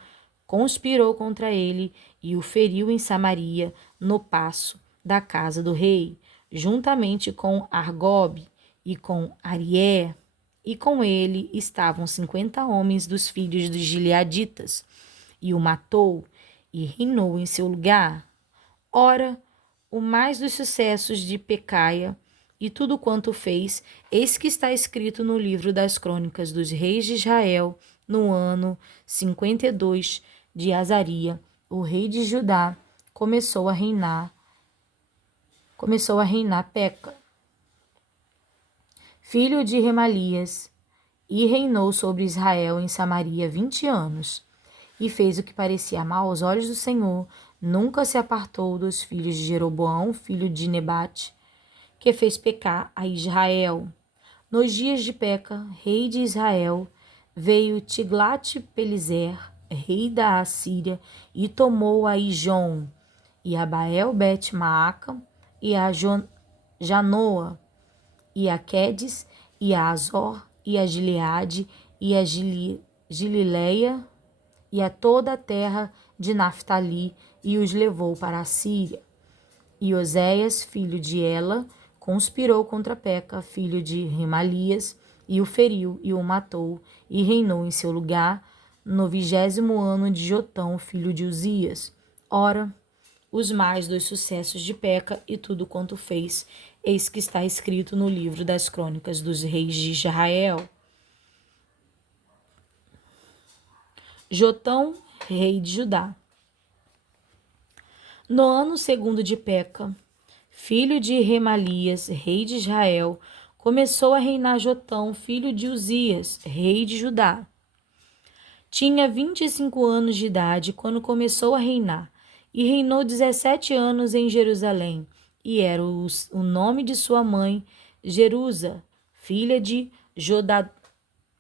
conspirou contra ele e o feriu em Samaria, no paço da casa do rei, juntamente com Argob e com Arié, e com ele estavam 50 homens dos filhos dos gileaditas, e o matou e reinou em seu lugar. Ora, o mais dos sucessos de Pecaia, e tudo quanto fez, eis que está escrito no livro das crônicas dos reis de Israel, no ano 52 de Azaria, o rei de Judá, começou a reinar Peca, filho de Remalias, e reinou sobre Israel em Samaria 20 anos. E fez o que parecia mal aos olhos do Senhor, nunca se apartou dos filhos de Jeroboão, filho de Nebate, que fez pecar a Israel. Nos dias de Peca, rei de Israel, veio Tiglat-Pileser, rei da Assíria, e tomou a Ijon, e a Baal-Bet-Maaca, e a Janoa, e a Quedes, e a Azor, e a Gileade, e a Galileia, e a toda a terra de Naftali, e os levou para a Síria. E Oséias, filho de Ela, conspirou contra Peca, filho de Remalias, e o feriu e o matou, e reinou em seu lugar no 20º ano de Jotão, filho de Uzias. Ora, os mais dos sucessos de Peca e tudo quanto fez, eis que está escrito no livro das crônicas dos reis de Israel. Jotão, rei de Judá. No ano 2º de Peca, filho de Remalias, rei de Israel, começou a reinar Jotão, filho de Uzias, rei de Judá. Tinha 25 anos de idade quando começou a reinar, e reinou 17 anos em Jerusalém, e era o nome de sua mãe, Jerusa, filha de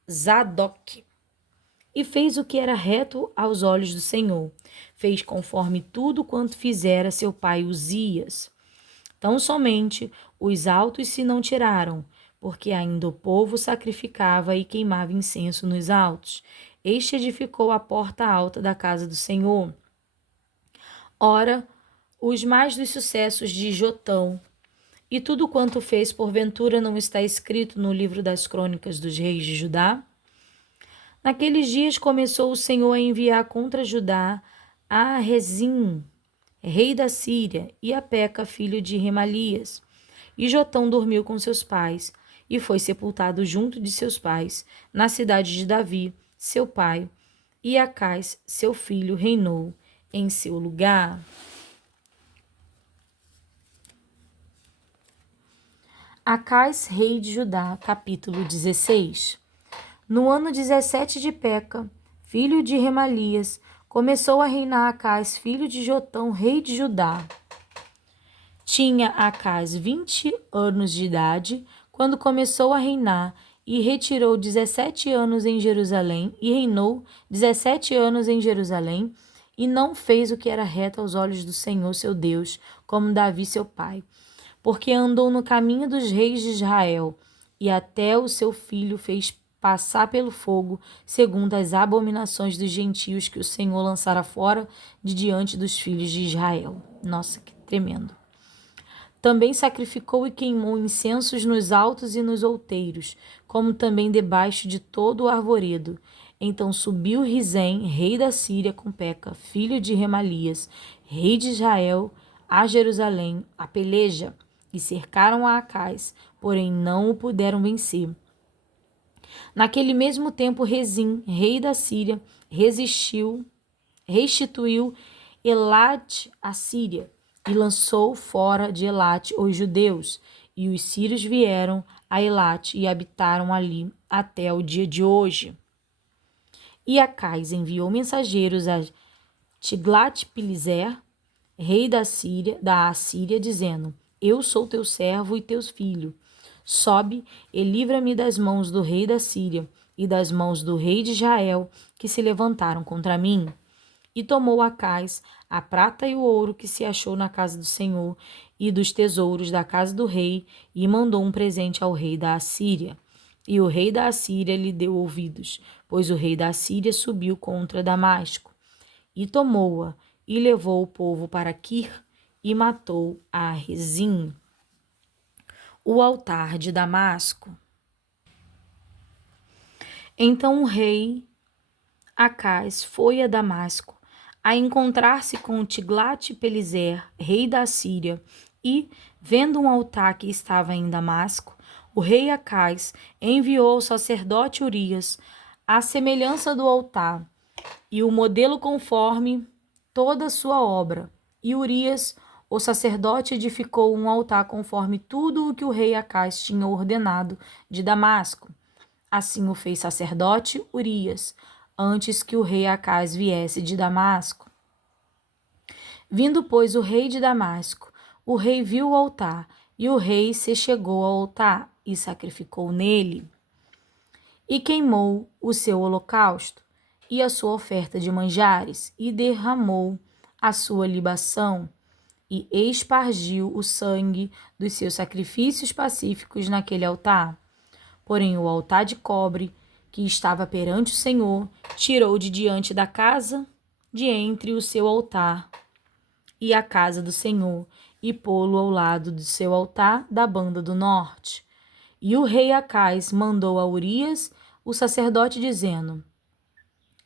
Zadoc. E fez o que era reto aos olhos do Senhor. Fez conforme tudo quanto fizera seu pai Uzias. Tão somente os altos se não tiraram, porque ainda o povo sacrificava e queimava incenso nos altos. Este edificou a porta alta da casa do Senhor. Ora, os mais dos sucessos de Jotão, e tudo quanto fez, porventura não está escrito no livro das crônicas dos reis de Judá? Naqueles dias começou o Senhor a enviar contra Judá a Rezim, rei da Síria, e a Peca, filho de Remalias. E Jotão dormiu com seus pais, e foi sepultado junto de seus pais, na cidade de Davi, seu pai, e Acais, seu filho, reinou em seu lugar. Acais, rei de Judá, capítulo 16. No ano 17 de Peca, filho de Remalias, começou a reinar Acais, filho de Jotão, rei de Judá. Tinha Acais 20 anos de idade quando começou a reinar, e retirou 17 anos em Jerusalém, e reinou 17 anos em Jerusalém, e não fez o que era reto aos olhos do Senhor seu Deus, como Davi seu pai, porque andou no caminho dos reis de Israel, e até o seu filho fez passar pelo fogo, segundo as abominações dos gentios que o Senhor lançara fora de diante dos filhos de Israel. Nossa, que tremendo. Também sacrificou e queimou incensos nos altos e nos outeiros, como também debaixo de todo o arvoredo. Então subiu Rizém, rei da Síria, com Peca, filho de Remalias, rei de Israel, a Jerusalém, a peleja, e cercaram a Acais, porém não o puderam vencer. Naquele mesmo tempo, Rezim, rei da Síria, restituiu Elat à Síria, e lançou fora de Elat os judeus, e os sírios vieram a Elat e habitaram ali até o dia de hoje. E Acais enviou mensageiros a Tiglat-Pileser, rei da Assíria, dizendo: Eu sou teu servo e teu filho. Sobe e livra-me das mãos do rei da Síria e das mãos do rei de Israel, que se levantaram contra mim. E tomou Acais a prata e o ouro que se achou na casa do Senhor e dos tesouros da casa do rei, e mandou um presente ao rei da Assíria. E o rei da Assíria lhe deu ouvidos, pois o rei da Assíria subiu contra Damasco, e tomou-a, e levou o povo para Quir, e matou a Rezim. O altar de Damasco. Então o rei Acais foi a Damasco, a encontrar-se com Tiglat-Pileser, rei da Síria, E, vendo um altar que estava em Damasco, o rei Acais enviou ao sacerdote Urias a semelhança do altar e o modelo conforme toda a sua obra. E Urias, o sacerdote, edificou um altar conforme tudo o que o rei Acais tinha ordenado de Damasco. Assim o fez sacerdote Urias, antes que o rei Acais viesse de Damasco. Vindo, pois, o rei de Damasco, o rei viu o altar, e o rei se chegou ao altar e sacrificou nele, e queimou o seu holocausto e a sua oferta de manjares, e derramou a sua libação, e espargiu o sangue dos seus sacrifícios pacíficos naquele altar. Porém, o altar de cobre, que estava perante o Senhor, tirou de diante da casa, de entre o seu altar e a casa do Senhor, e pô-lo ao lado do seu altar da banda do norte. E o rei Acais mandou a Urias, o sacerdote, dizendo: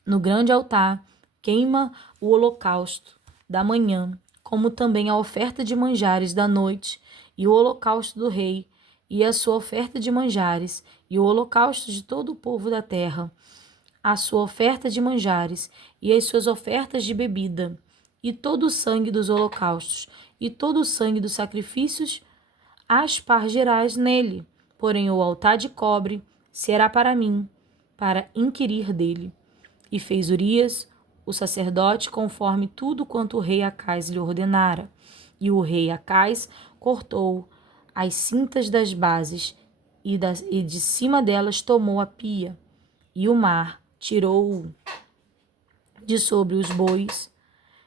no grande altar queima o holocausto da manhã, como também a oferta de manjares da noite, e o holocausto do rei, e a sua oferta de manjares, e o holocausto de todo o povo da terra, a sua oferta de manjares, e as suas ofertas de bebida, e todo o sangue dos holocaustos, e todo o sangue dos sacrifícios, aspargirás nele. Porém o altar de cobre será para mim, para inquirir dele. E fez Urias, o sacerdote, conforme tudo quanto o rei Acais lhe ordenara. E o rei Acais cortou as cintas das bases, e de cima delas tomou a pia, e o mar tirou-o de sobre os bois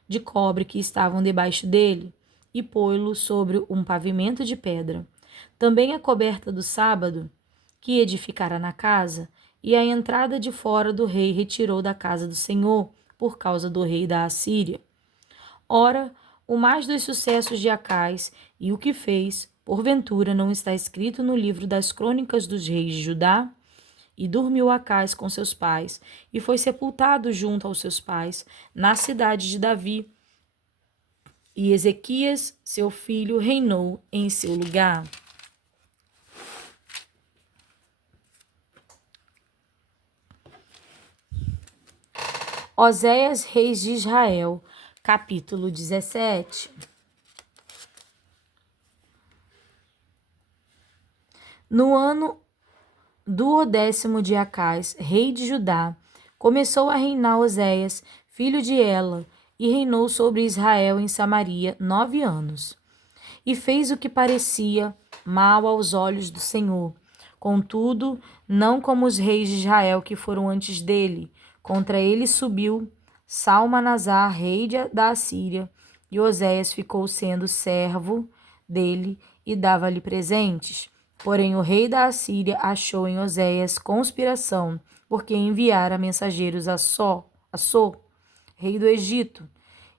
de cobre que estavam debaixo dele, e pô-lo sobre um pavimento de pedra. Também a coberta do sábado, que edificara na casa, e a entrada de fora do rei retirou da casa do Senhor, por causa do rei da Assíria. Ora, o mais dos sucessos de Acais e o que fez, porventura não está escrito no livro das crônicas dos reis de Judá? E dormiu Acais com seus pais, e foi sepultado junto aos seus pais, na cidade de Davi. E Ezequias, seu filho, reinou em seu lugar. Oséias, reis de Israel, capítulo 17. No ano do 10º de Acais, rei de Judá, começou a reinar Oséias, filho de Ela, e reinou sobre Israel em Samaria 9 anos. E fez o que parecia mal aos olhos do Senhor. Contudo, não como os reis de Israel que foram antes dele. Contra ele subiu Salmanasar, rei da Assíria, e Oséias ficou sendo servo dele e dava-lhe presentes. Porém, o rei da Assíria achou em Oséias conspiração, porque enviara mensageiros a Só, rei do Egito,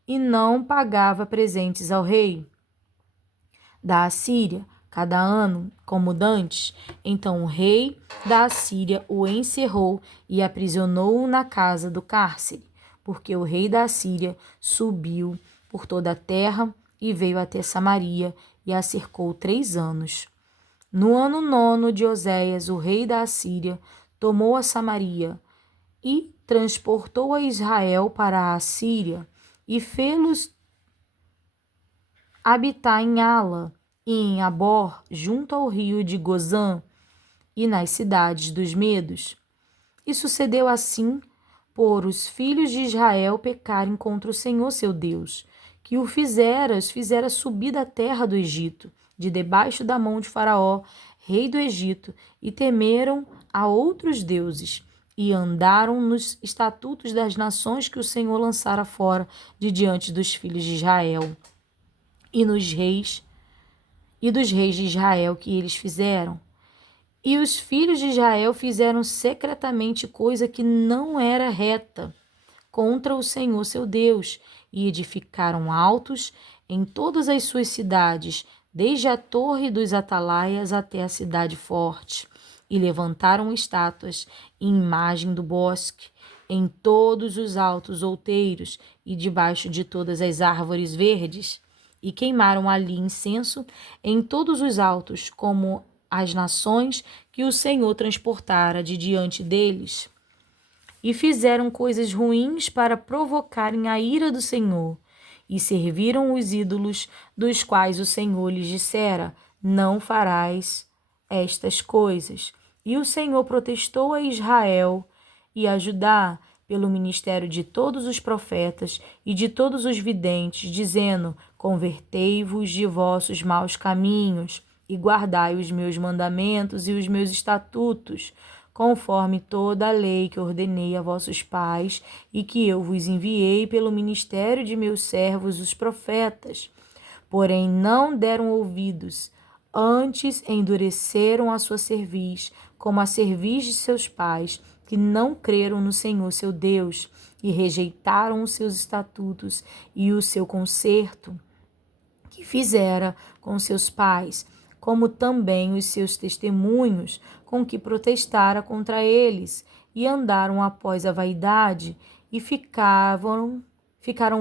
e não pagava presentes ao rei da Assíria cada ano, como dantes. Então o rei da Assíria o encerrou e aprisionou-o na casa do cárcere, porque o rei da Assíria subiu por toda a terra e veio até Samaria e a cercou 3 anos. No ano 9º de Oséias, o rei da Assíria tomou a Samaria e transportou a Israel para a Assíria e fê-los habitar em Ala e em Abor, junto ao rio de Gozã, e nas cidades dos Medos. E sucedeu assim por os filhos de Israel pecarem contra o Senhor seu Deus, que os fizera subir da terra do Egito, de debaixo da mão de Faraó, rei do Egito, e temeram a outros deuses, e andaram nos estatutos das nações que o Senhor lançara fora de diante dos filhos de Israel, e dos reis de Israel que eles fizeram. E os filhos de Israel fizeram secretamente coisa que não era reta contra o Senhor seu Deus, e edificaram altos em todas as suas cidades, desde a torre dos atalaias até a cidade forte, e levantaram estátuas em imagem do bosque, em todos os altos outeiros e debaixo de todas as árvores verdes, e queimaram ali incenso em todos os altos, como as nações que o Senhor transportara de diante deles. E fizeram coisas ruins para provocarem a ira do Senhor, e serviram os ídolos dos quais o Senhor lhes dissera: não farás estas coisas. E o Senhor protestou a Israel e a Judá pelo ministério de todos os profetas e de todos os videntes, dizendo: convertei-vos de vossos maus caminhos e guardai os meus mandamentos e os meus estatutos, conforme toda a lei que ordenei a vossos pais e que eu vos enviei pelo ministério de meus servos, os profetas. Porém, não deram ouvidos, antes endureceram a sua cerviz, como a cerviz de seus pais, que não creram no Senhor seu Deus, e rejeitaram os seus estatutos e o seu concerto, que fizera com seus pais, como também os seus testemunhos, com que protestara contra eles, e andaram após a vaidade, e ficaram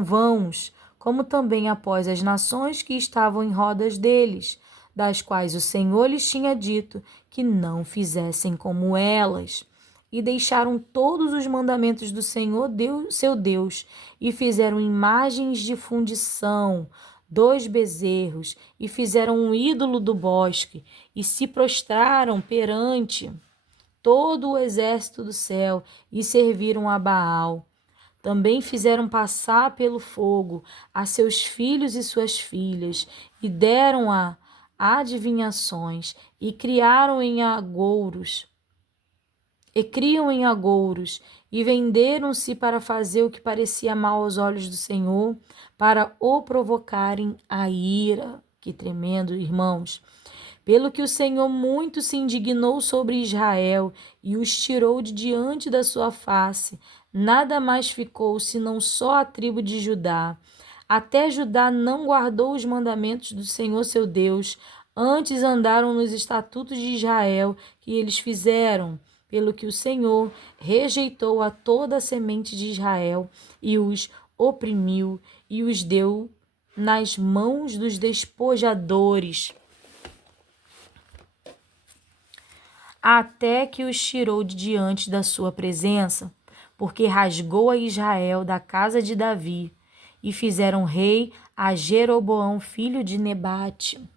vãos, como também após as nações que estavam em rodas deles, das quais o Senhor lhes tinha dito que não fizessem como elas. E deixaram todos os mandamentos do Senhor, seu Deus, e fizeram imagens de fundição, 2 bezerros, e fizeram um ídolo do bosque, e se prostraram perante todo o exército do céu, e serviram a Baal. Também fizeram passar pelo fogo a seus filhos e suas filhas, e deram a adivinhações, e criam em agouros, e venderam-se para fazer o que parecia mal aos olhos do Senhor, para o provocarem a ira. Que tremendo, irmãos! Pelo que o Senhor muito se indignou sobre Israel e os tirou de diante da sua face, nada mais ficou senão só a tribo de Judá. Até Judá não guardou os mandamentos do Senhor seu Deus, antes andaram nos estatutos de Israel que eles fizeram, pelo que o Senhor rejeitou a toda a semente de Israel e os oprimiu e os deu nas mãos dos despojadores, até que os tirou de diante da sua presença, porque rasgou a Israel da casa de Davi, e fizeram rei a Jeroboão, filho de Nebate.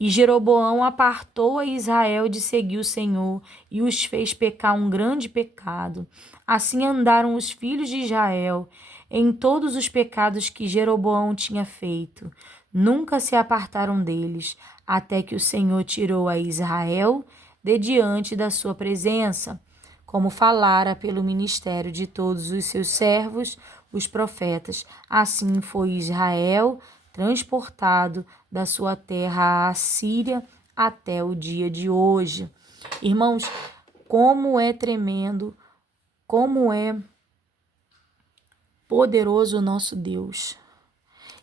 E Jeroboão apartou a Israel de seguir o Senhor e os fez pecar um grande pecado. Assim andaram os filhos de Israel em todos os pecados que Jeroboão tinha feito. Nunca se apartaram deles, até que o Senhor tirou a Israel de diante da sua presença, como falara pelo ministério de todos os seus servos, os profetas. Assim foi Israel transportado da sua terra à Síria até o dia de hoje. Irmãos, como é tremendo, como é poderoso o nosso Deus.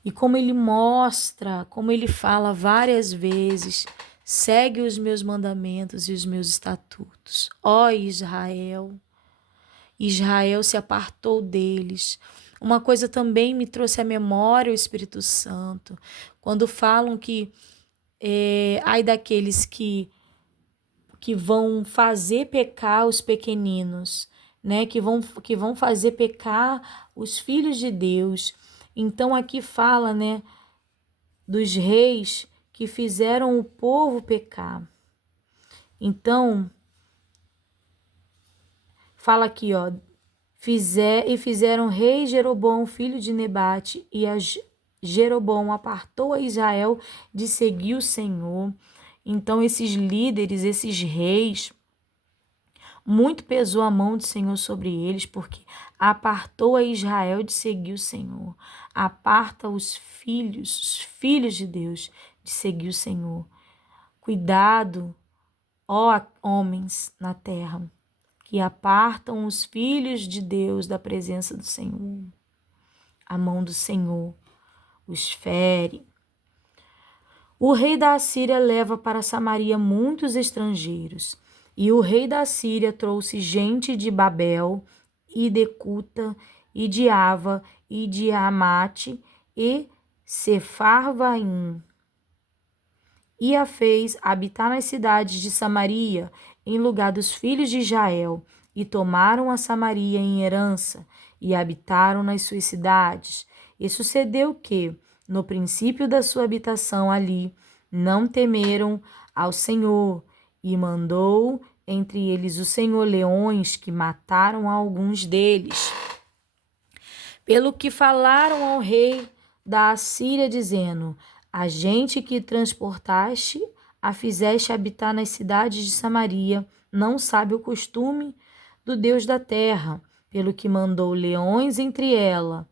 E como ele mostra, como ele fala várias vezes: segue os meus mandamentos e os meus estatutos. Ó Israel, Israel se apartou deles. Uma coisa também me trouxe à memória o Espírito Santo, quando falam que ai daqueles que vão fazer pecar os pequeninos, né? Que vão fazer pecar os filhos de Deus. Então aqui fala, né, dos reis que fizeram o povo pecar. Então fala aqui, ó, fizeram rei Jeroboão, filho de Nebate, e Jeroboão apartou a Israel de seguir o Senhor. Então esses líderes, esses reis, muito pesou a mão do Senhor sobre eles, porque apartou a Israel de seguir o Senhor. Aparta os filhos de Deus, de seguir o Senhor. Cuidado, ó homens na terra, que apartam os filhos de Deus da presença do Senhor. A mão do Senhor os fere. O rei da Assíria leva para Samaria muitos estrangeiros, e o rei da Assíria trouxe gente de Babel, e de Cuta, e de Ava, e de Amate, e Sepharvaim, e a fez habitar nas cidades de Samaria, em lugar dos filhos de Israel, e tomaram a Samaria em herança, e habitaram nas suas cidades. E sucedeu que, no princípio da sua habitação ali, não temeram ao Senhor, e mandou entre eles o Senhor leões que mataram alguns deles. Pelo que falaram ao rei da Assíria, dizendo: a gente que transportaste, a fizeste habitar nas cidades de Samaria, não sabe o costume do Deus da terra, pelo que mandou leões entre ela.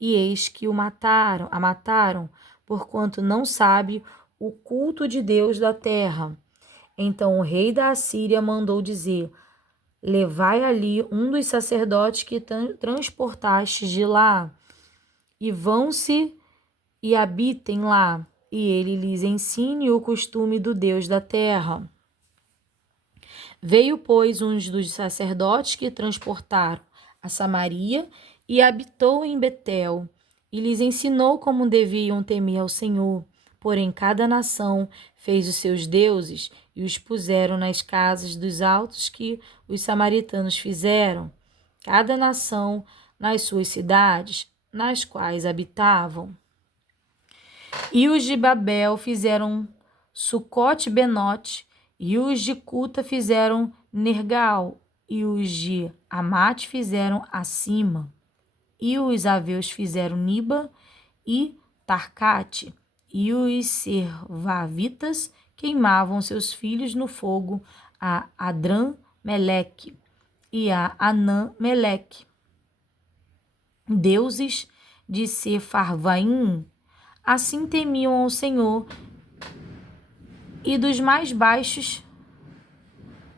E eis que a mataram, porquanto não sabe o culto de Deus da terra. Então o rei da Assíria mandou dizer: levai ali um dos sacerdotes que transportastes de lá, e vão-se e habitem lá, e ele lhes ensine o costume do Deus da terra. Veio, pois, um dos sacerdotes que transportaram a Samaria e habitou em Betel, e lhes ensinou como deviam temer ao Senhor. Porém, cada nação fez os seus deuses e os puseram nas casas dos altos que os samaritanos fizeram, cada nação nas suas cidades, nas quais habitavam. E os de Babel fizeram Sucote-Benote, e os de Cuta fizeram Nergal, e os de Amate fizeram Acima, e os aveus fizeram Niba e Tarcate, e os servavitas queimavam seus filhos no fogo a Adram-Meleque e a Anã-Meleque, deuses de Sepharvaim. Assim temiam ao Senhor, e dos mais baixos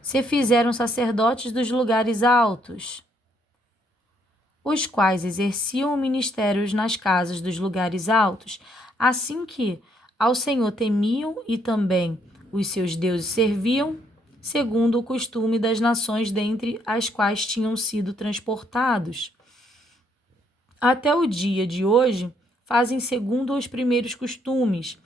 se fizeram sacerdotes dos lugares altos, os quais exerciam ministérios nas casas dos lugares altos, assim que ao Senhor temiam e também os seus deuses serviam, segundo o costume das nações dentre as quais tinham sido transportados. Até o dia de hoje, fazem segundo os primeiros costumes.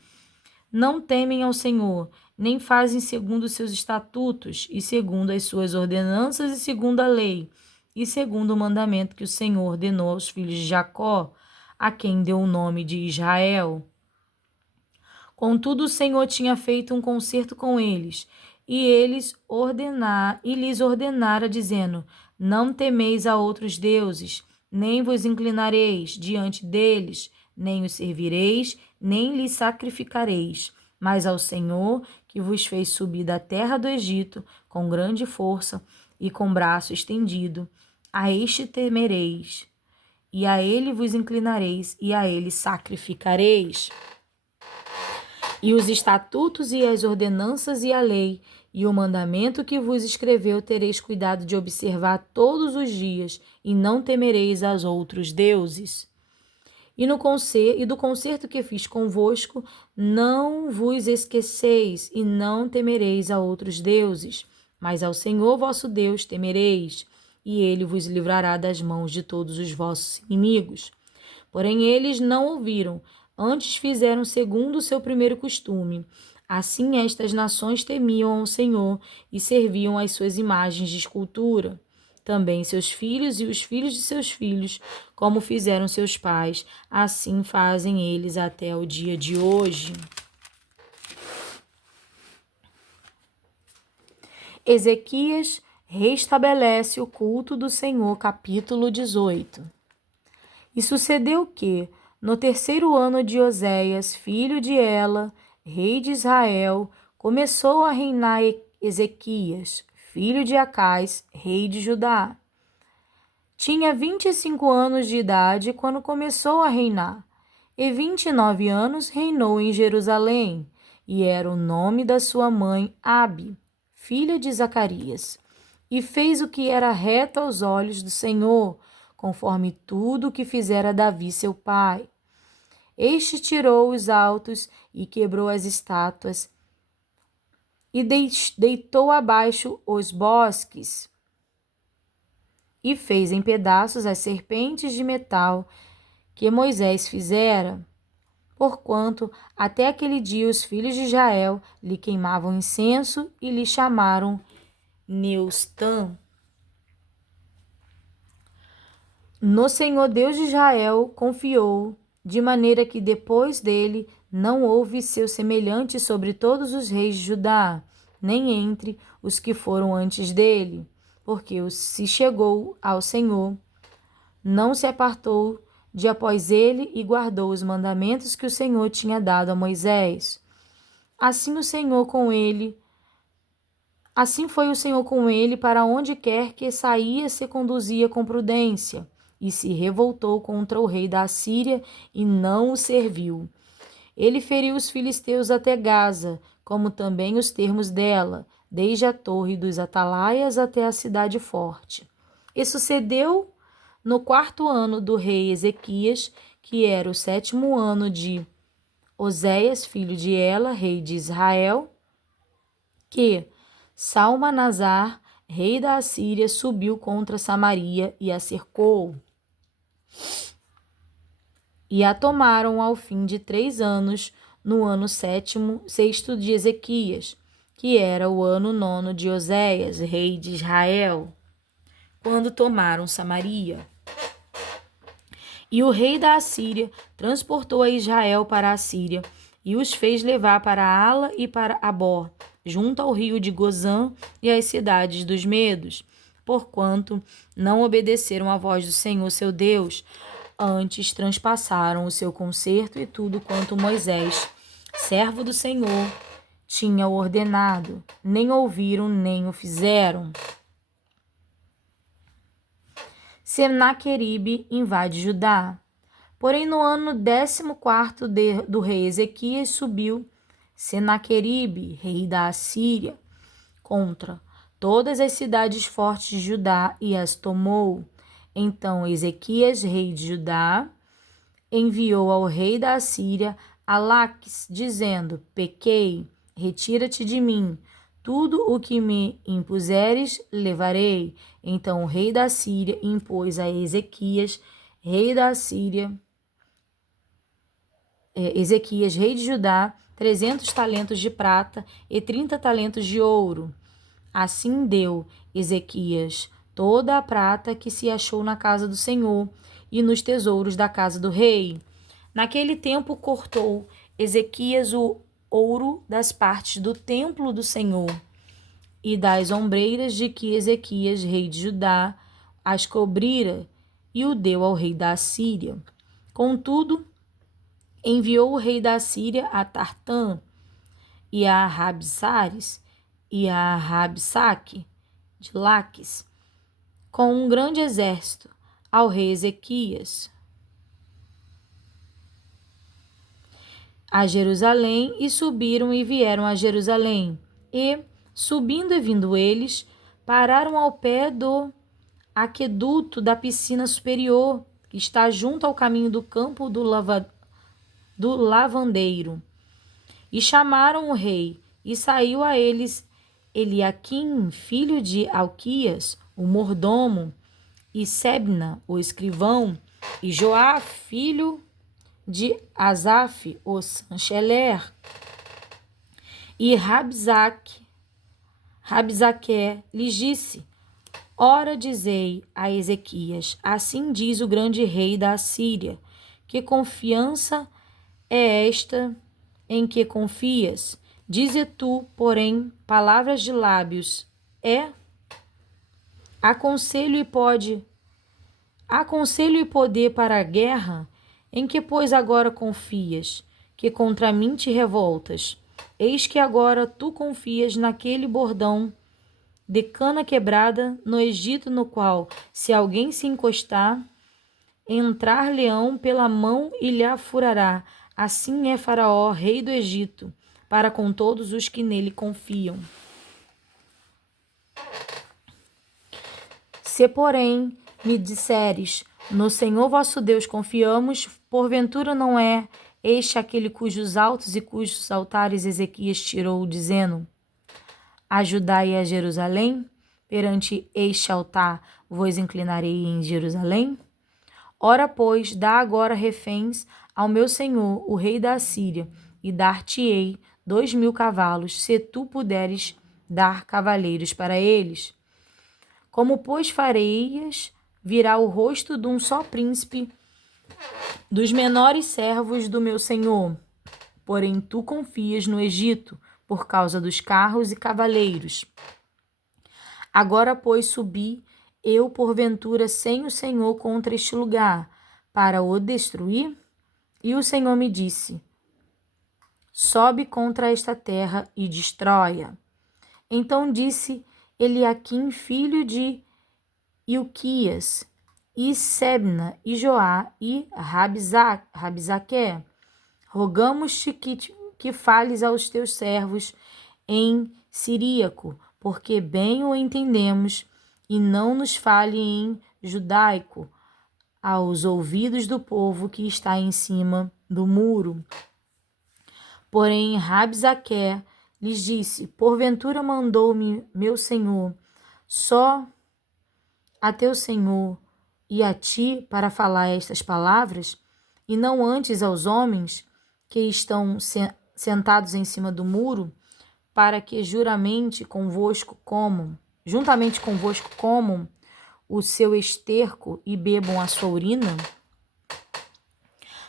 Não temem ao Senhor, nem fazem segundo os seus estatutos, e segundo as suas ordenanças, e segundo a lei, e segundo o mandamento que o Senhor ordenou aos filhos de Jacó, a quem deu o nome de Israel. Contudo, o Senhor tinha feito um concerto com eles, e lhes ordenara, dizendo: não temeis a outros deuses, nem vos inclinareis diante deles, nem os servireis, nem lhes sacrificareis, mas ao Senhor, que vos fez subir da terra do Egito com grande força e com braço estendido, a este temereis, e a ele vos inclinareis, e a ele sacrificareis. E os estatutos e as ordenanças e a lei e o mandamento que vos escreveu tereis cuidado de observar todos os dias, e não temereis aos outros deuses. E do concerto que fiz convosco, não vos esqueceis, e não temereis a outros deuses, mas ao Senhor vosso Deus temereis, e ele vos livrará das mãos de todos os vossos inimigos. Porém eles não ouviram, antes fizeram segundo o seu primeiro costume. Assim estas nações temiam ao Senhor e serviam às suas imagens de escultura. Também seus filhos e os filhos de seus filhos, como fizeram seus pais, assim fazem eles até o dia de hoje. Ezequias restabelece o culto do Senhor, capítulo 18. E sucedeu que, no terceiro ano de Oséias, filho de Ela, rei de Israel, começou a reinar Ezequias, filho de Acais, rei de Judá. Tinha 25 anos de idade quando começou a reinar, e 29 anos reinou em Jerusalém, e era o nome da sua mãe Abi, filha de Zacarias. E fez o que era reto aos olhos do Senhor, conforme tudo o que fizera Davi seu pai. Este tirou os altos e quebrou as estátuas, e deitou abaixo os bosques, e fez em pedaços as serpentes de metal que Moisés fizera. porquanto até aquele dia os filhos de Israel lhe queimavam incenso e lhe chamaram Neustã. No Senhor Deus de Israel confiou, de maneira que depois dele não houve seu semelhante sobre todos os reis de Judá, nem entre os que foram antes dele, porque se chegou ao Senhor, não se apartou de após ele e guardou os mandamentos que o Senhor tinha dado a Moisés. Assim foi o Senhor com ele para onde quer que saía, se conduzia com prudência, e se revoltou contra o rei da Assíria e não o serviu. Ele feriu os filisteus até Gaza, como também os termos dela, desde a torre dos atalaias até a cidade forte. E sucedeu no 4º ano do rei Ezequias, que era o 7º ano de Oséias, filho de Ela, rei de Israel, que Salmanasar, rei da Assíria, subiu contra Samaria e a cercou. E a tomaram ao fim de 3 anos, no ano 6º de Ezequias, que era o ano 9º de Oséias, rei de Israel, quando tomaram Samaria. E o rei da Assíria transportou a Israel para a Síria, e os fez levar para Ala e para Abó, junto ao rio de Gozã e às cidades dos Medos, porquanto não obedeceram à voz do Senhor seu Deus, antes transpassaram o seu concerto e tudo quanto Moisés, servo do Senhor, tinha ordenado, nem ouviram nem o fizeram. Senaqueribe invade Judá. Porém, no ano 14º do rei Ezequias, subiu Senaqueribe, rei da Assíria, contra todas as cidades fortes de Judá e as tomou. Então Ezequias, rei de Judá, enviou ao rei da Assíria a Laques, dizendo: Pequei, retira-te de mim. Tudo o que me impuseres, levarei. Então o rei da Síria impôs a Ezequias, rei da Assíria, Ezequias, rei de Judá, 300 talentos de prata e 30 talentos de ouro. Assim deu Ezequias toda a prata que se achou na casa do Senhor e nos tesouros da casa do rei. Naquele tempo cortou Ezequias o ouro das partes do templo do Senhor e das ombreiras de que Ezequias, rei de Judá, as cobrira, e o deu ao rei da Assíria. Contudo, enviou o rei da Assíria a Tartã e a Rabsares e a Rabsaque de Laques, com um grande exército, ao rei Ezequias, a Jerusalém, e subiram e vieram a Jerusalém. E, subindo e vindo eles, pararam ao pé do aqueduto da piscina superior, que está junto ao caminho do campo do lavandeiro. E chamaram o rei, e saiu a eles Eliaquim, filho de Alquias, o mordomo, e Sebna, o escrivão, e Joá, filho de Asaf, o chanceler, e Rabzaque lhes disse: Ora, dizei a Ezequias: assim diz o grande rei da Assíria, que confiança é esta em que confias? Dize tu, porém, palavras de lábios. Aconselho e poder para a guerra? Em que, pois, agora confias, que contra mim te revoltas? Eis que agora tu confias naquele bordão de cana quebrada no Egito, no qual, se alguém se encostar, entrar leão pela mão e lhe furará. Assim é Faraó, rei do Egito, para com todos os que nele confiam. Se, porém, me disseres: no Senhor vosso Deus confiamos, porventura não é este aquele cujos altos e cujos altares Ezequias tirou, dizendo: a Judá e a Jerusalém, perante este altar vos inclinarei em Jerusalém? Ora, pois, dá agora reféns ao meu senhor, o rei da Assíria, e dar-te-ei 2.000 cavalos, se tu puderes dar cavaleiros para eles. Como, pois, fareias, virá o rosto de um só príncipe dos menores servos do meu senhor. Porém, tu confias no Egito, por causa dos carros e cavaleiros. Agora, pois, subi eu, porventura, sem o Senhor contra este lugar, para o destruir? E o Senhor me disse: sobe contra esta terra e destrói-a. Então disse Eliaquim, filho de Ilquias, e Sebna, e Joá, e Rabizaque, rogamos-te que fales aos teus servos em siríaco, porque bem o entendemos, e não nos fale em judaico, aos ouvidos do povo que está em cima do muro. Porém, Rabzaque lhes disse: porventura mandou-me meu senhor só a teu senhor e a ti para falar estas palavras, e não antes aos homens que estão sentados em cima do muro, para que juntamente convosco comam o seu esterco e bebam a sua urina?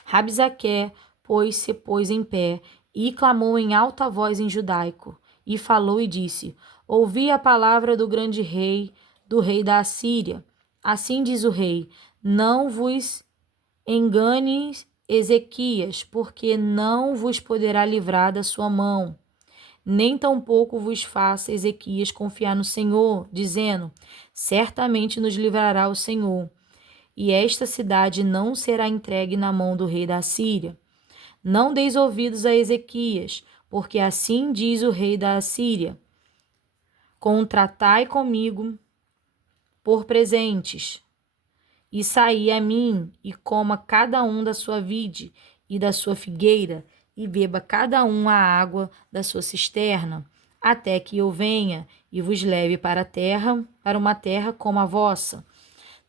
Rabzaque, pois, se pôs em pé e clamou em alta voz em judaico, e falou e disse: ouvi a palavra do grande rei, do rei da Assíria. Assim diz o rei: não vos enganes, Ezequias, porque não vos poderá livrar da sua mão. Nem tampouco vos faça Ezequias confiar no Senhor, dizendo: certamente nos livrará o Senhor, e esta cidade não será entregue na mão do rei da Assíria. Não deis ouvidos a Ezequias, porque assim diz o rei da Assíria: contratai comigo por presentes, e saí a mim, e coma cada um da sua vide e da sua figueira, e beba cada um a água da sua cisterna, até que eu venha e vos leve para uma terra como a vossa,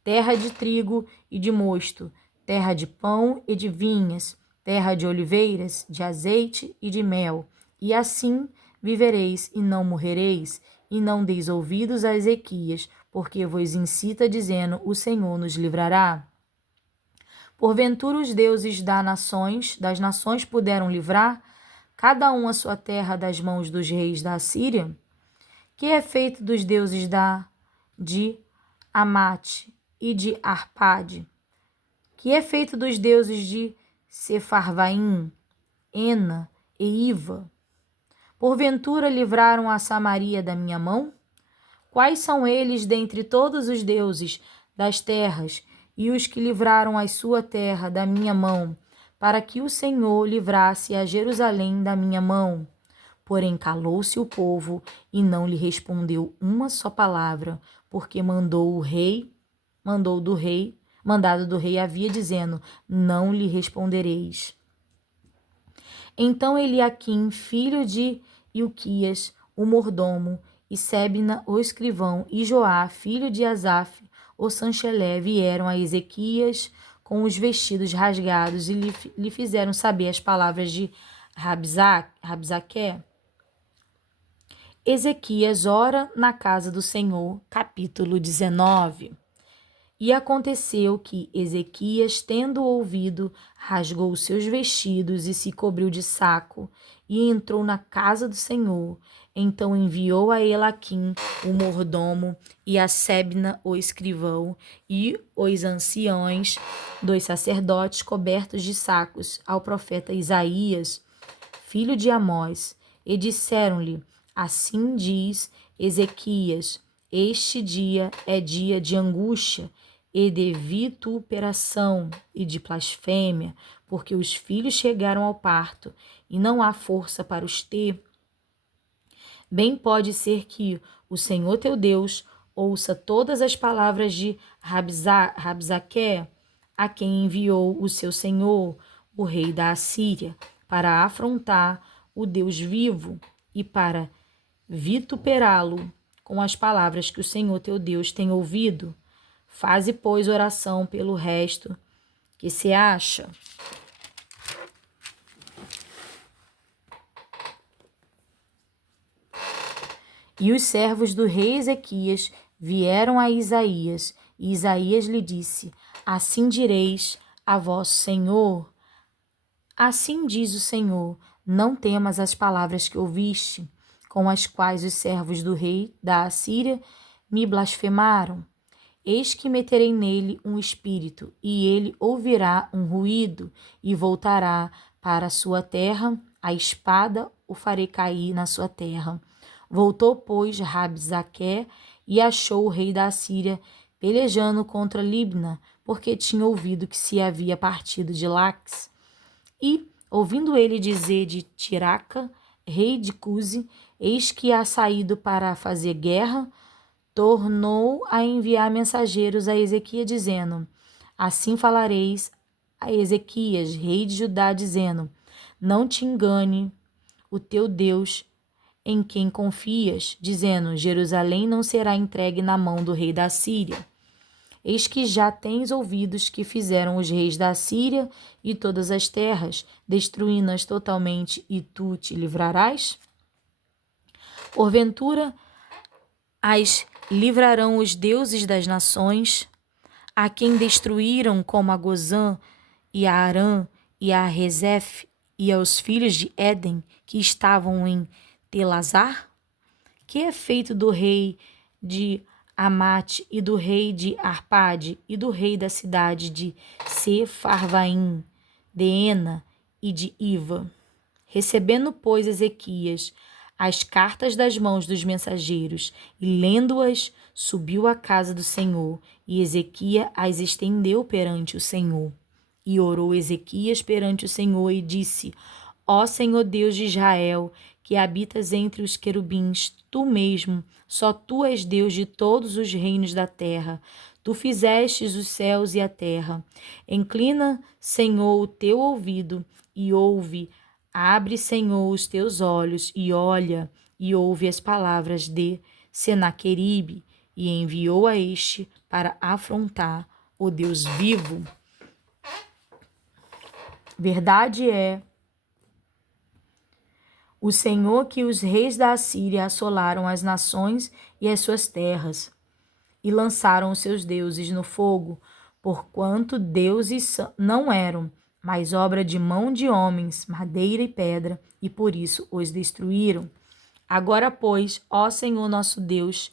terra de trigo e de mosto, terra de pão e de vinhas, terra de oliveiras, de azeite e de mel. E assim vivereis e não morrereis, e não deis ouvidos a Ezequias, porque vos incita dizendo: o Senhor nos livrará. Porventura os deuses das nações puderam livrar cada um a sua terra das mãos dos reis da Assíria? Que é feito dos deuses de Amate e de Arpade? Que é feito dos deuses de Sefarvaim, Ena e Iva? Porventura livraram a Samaria da minha mão? Quais são eles dentre todos os deuses das terras e os que livraram a sua terra da minha mão, para que o Senhor livrasse a Jerusalém da minha mão? Porém calou-se o povo e não lhe respondeu uma só palavra, porque mandado do rei havia, dizendo: não lhe respondereis. Então Eliaquim, filho de Ilquias, o mordomo, e Sebna, o escrivão, e Joá, filho de Asaf, o Sanchelé, vieram a Ezequias com os vestidos rasgados e lhe fizeram saber as palavras de Rabzaque. Ezequias ora na casa do Senhor, capítulo 19. E aconteceu que Ezequias, tendo ouvido, rasgou os seus vestidos e se cobriu de saco, e entrou na casa do Senhor. Então enviou a Elaquim, o mordomo, e a Sebna, o escrivão, e os anciões dos sacerdotes cobertos de sacos, ao profeta Isaías, filho de Amós, e disseram-lhe: assim diz Ezequias: este dia é dia de angústia e de vituperação e de blasfêmia, porque os filhos chegaram ao parto e não há força para os ter. Bem pode ser que o Senhor teu Deus ouça todas as palavras de Rabzaque, a quem enviou o seu senhor, o rei da Assíria, para afrontar o Deus vivo e para vituperá-lo com as palavras que o Senhor teu Deus tem ouvido. Faze, pois, oração pelo resto que se acha. E os servos do rei Ezequias vieram a Isaías, e Isaías lhe disse: Assim direis a vosso senhor: Assim diz o Senhor: Não temas as palavras que ouviste, com as quais os servos do rei da Assíria me blasfemaram. Eis que meterei nele um espírito, e ele ouvirá um ruído, e voltará para a sua terra, a espada o farei cair na sua terra. Voltou, pois, Rabzaque, e achou o rei da Assíria pelejando contra Libna, porque tinha ouvido que se havia partido de Laques. E, ouvindo ele dizer de Tiraca, rei de Cuse, eis que há saído para fazer guerra, tornou a enviar mensageiros a Ezequias, dizendo: Assim falareis a Ezequias, rei de Judá, dizendo: Não te engane o teu Deus em quem confias, dizendo: Jerusalém não será entregue na mão do rei da Síria. Eis que já tens ouvidos que fizeram os reis da Síria e todas as terras, destruindo-as totalmente, e tu te livrarás? Porventura, as livrarão os deuses das nações, a quem destruíram, como a Gozã e a Arã e a Rezef e aos filhos de Éden, que estavam em Telazar? Que é feito do rei de Amate e do rei de Arpade e do rei da cidade de Sefarvaim, de Ena e de Iva? Recebendo, pois, Ezequias as cartas das mãos dos mensageiros e lendo-as, subiu à casa do Senhor, e Ezequias as estendeu perante o Senhor. E orou Ezequias perante o Senhor e disse: Ó Senhor Deus de Israel, que habitas entre os querubins, tu mesmo, só tu és Deus de todos os reinos da terra. Tu fizestes os céus e a terra. Inclina, Senhor, o teu ouvido e ouve. Abre, Senhor, os teus olhos e olha e ouve as palavras de Senaqueribe, e enviou a este para afrontar o Deus vivo. Verdade é o Senhor que os reis da Assíria assolaram as nações e as suas terras, e lançaram os seus deuses no fogo, porquanto deuses não eram, mas obra de mão de homens, madeira e pedra, e por isso os destruíram. Agora, pois, ó Senhor nosso Deus,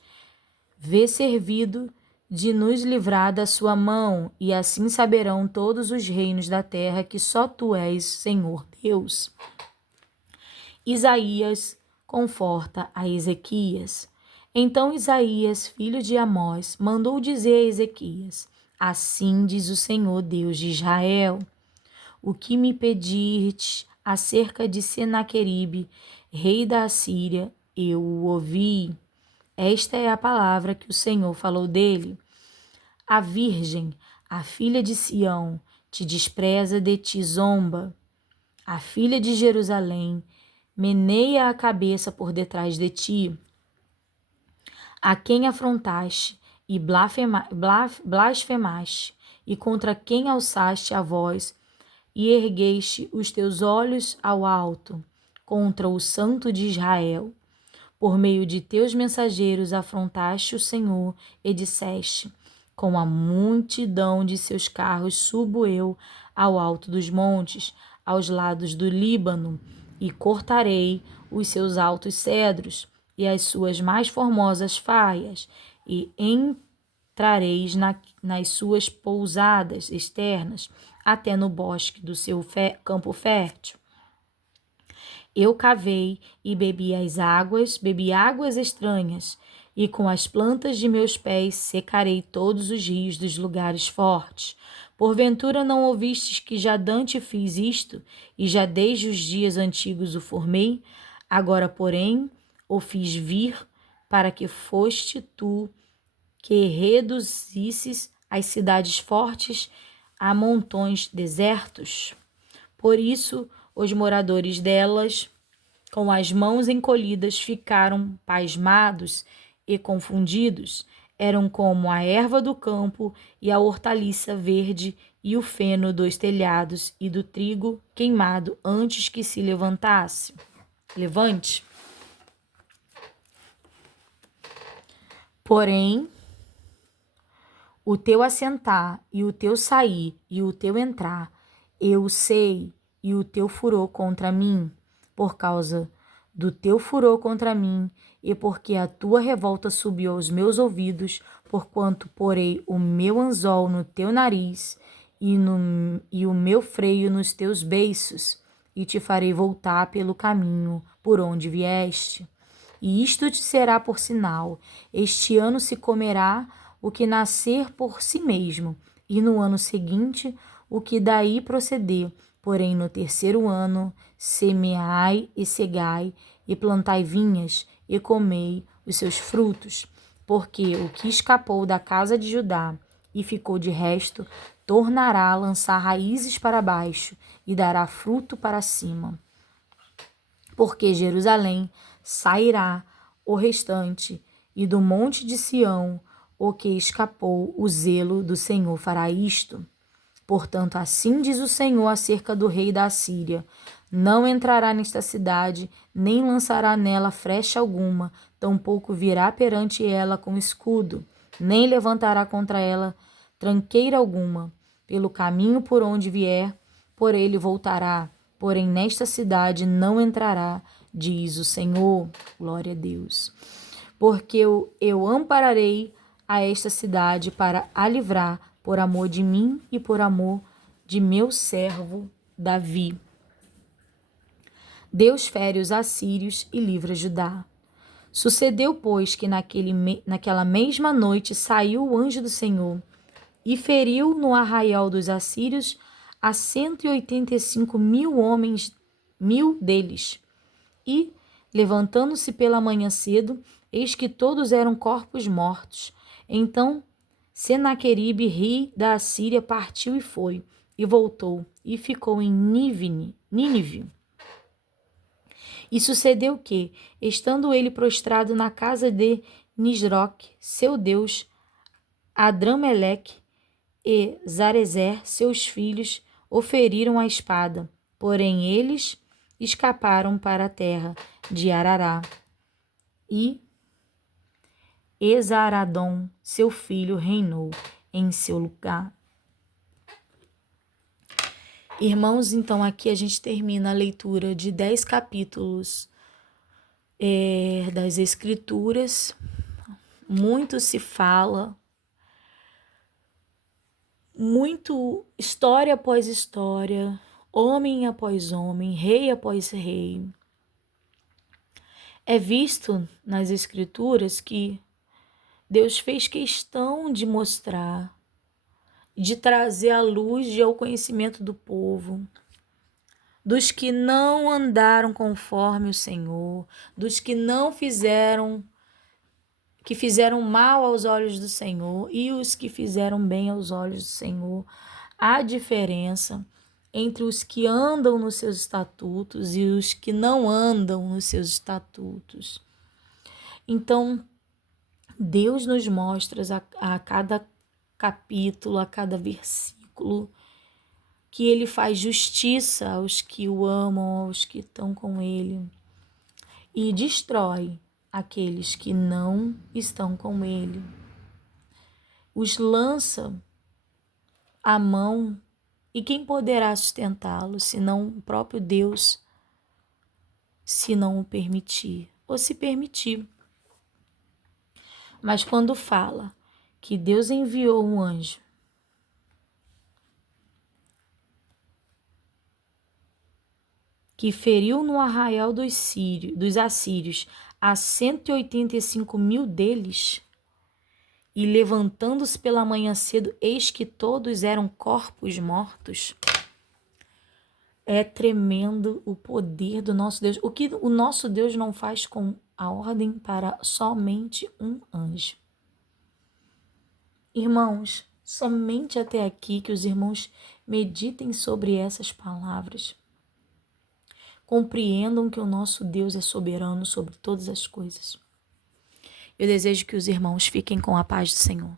vê servido de nos livrar da sua mão, e assim saberão todos os reinos da terra que só tu és, Senhor Deus. Isaías conforta a Ezequias. Então Isaías, filho de Amós, mandou dizer a Ezequias: Assim diz o Senhor Deus de Israel: O que me pedirtes acerca de Senaqueribe, rei da Assíria, eu o ouvi. Esta é a palavra que o Senhor falou dele. A virgem, a filha de Sião, te despreza, de ti zomba. A filha de Jerusalém meneia a cabeça por detrás de ti. A quem afrontaste e blasfemaste, e contra quem alçaste a voz e ergueste os teus olhos ao alto, contra o Santo de Israel. Por meio de teus mensageiros afrontaste o Senhor e disseste: Com a multidão de seus carros subo eu ao alto dos montes, aos lados do Líbano, e cortarei os seus altos cedros e as suas mais formosas faias, e entrareis nas suas pousadas externas, até no bosque do seu campo fértil. Eu cavei e bebi águas estranhas, e com as plantas de meus pés secarei todos os rios dos lugares fortes. Porventura não ouvistes que já dante fiz isto, e já desde os dias antigos o formei? Agora, porém, o fiz vir, para que foste tu que reduzisses as cidades fortes a montões desertos. Por isso, os moradores delas, com as mãos encolhidas, ficaram pasmados e confundidos. Eram como a erva do campo e a hortaliça verde e o feno dos telhados e do trigo queimado antes que se levante. Porém, o teu assentar e o teu sair e o teu entrar, eu sei, e o teu furor contra mim, por causa do teu furor contra mim, e porque a tua revolta subiu aos meus ouvidos, porquanto porei o meu anzol no teu nariz e o meu freio nos teus beiços, e te farei voltar pelo caminho por onde vieste. E isto te será por sinal: este ano se comerá o que nascer por si mesmo, e no ano seguinte o que daí proceder. Porém, no terceiro ano, semeai e cegai, e plantai vinhas, e comei os seus frutos. Porque o que escapou da casa de Judá e ficou de resto, tornará a lançar raízes para baixo, e dará fruto para cima. Porque Jerusalém sairá o restante, e do monte de Sião o que escapou, o zelo do Senhor fará isto. Portanto, assim diz o Senhor acerca do rei da Assíria: não entrará nesta cidade, nem lançará nela flecha alguma, tampouco virá perante ela com escudo, nem levantará contra ela tranqueira alguma. Pelo caminho por onde vier, por ele voltará, porém nesta cidade não entrará, diz o Senhor. Glória a Deus. Porque eu ampararei a esta cidade para a livrar, por amor de mim e por amor de meu servo Davi. Deus fere os assírios e livra Judá. Sucedeu, pois, que naquela mesma noite saiu o anjo do Senhor e feriu no arraial dos assírios a 185.000 homens, 1.000 deles. E, levantando-se pela manhã cedo, eis que todos eram corpos mortos. Então Senaqueribe, rei da Assíria, partiu e foi, e voltou, e ficou em Nínive. E sucedeu que, estando ele prostrado na casa de Nisroque, seu deus, Adrameleque e Zarezer, seus filhos, o feriram à espada, porém eles escaparam para a terra de Arará. E Esaradom, seu filho, reinou em seu lugar. Irmãos, então aqui a gente termina a leitura de 10 capítulos das Escrituras. Muito se fala, muito história após história, homem após homem, rei após rei. É visto nas Escrituras que Deus fez questão de mostrar, de trazer à luz e ao conhecimento do povo, dos que não andaram conforme o Senhor, dos que fizeram mal aos olhos do Senhor e os que fizeram bem aos olhos do Senhor. Há diferença entre os que andam nos seus estatutos e os que não andam nos seus estatutos. Então, Deus nos mostra a cada capítulo, a cada versículo, que ele faz justiça aos que o amam, aos que estão com ele, e destrói aqueles que não estão com ele. Os lança à mão, e quem poderá sustentá-lo, senão o próprio Deus, se não o permitir, ou se permitir. Mas quando fala que Deus enviou um anjo que feriu no arraial dos assírios a 185.000 deles, e levantando-se pela manhã cedo, eis que todos eram corpos mortos. É tremendo o poder do nosso Deus. O que o nosso Deus não faz com a ordem para somente um anjo. Irmãos, somente até aqui que os irmãos meditem sobre essas palavras. Compreendam que o nosso Deus é soberano sobre todas as coisas. Eu desejo que os irmãos fiquem com a paz do Senhor.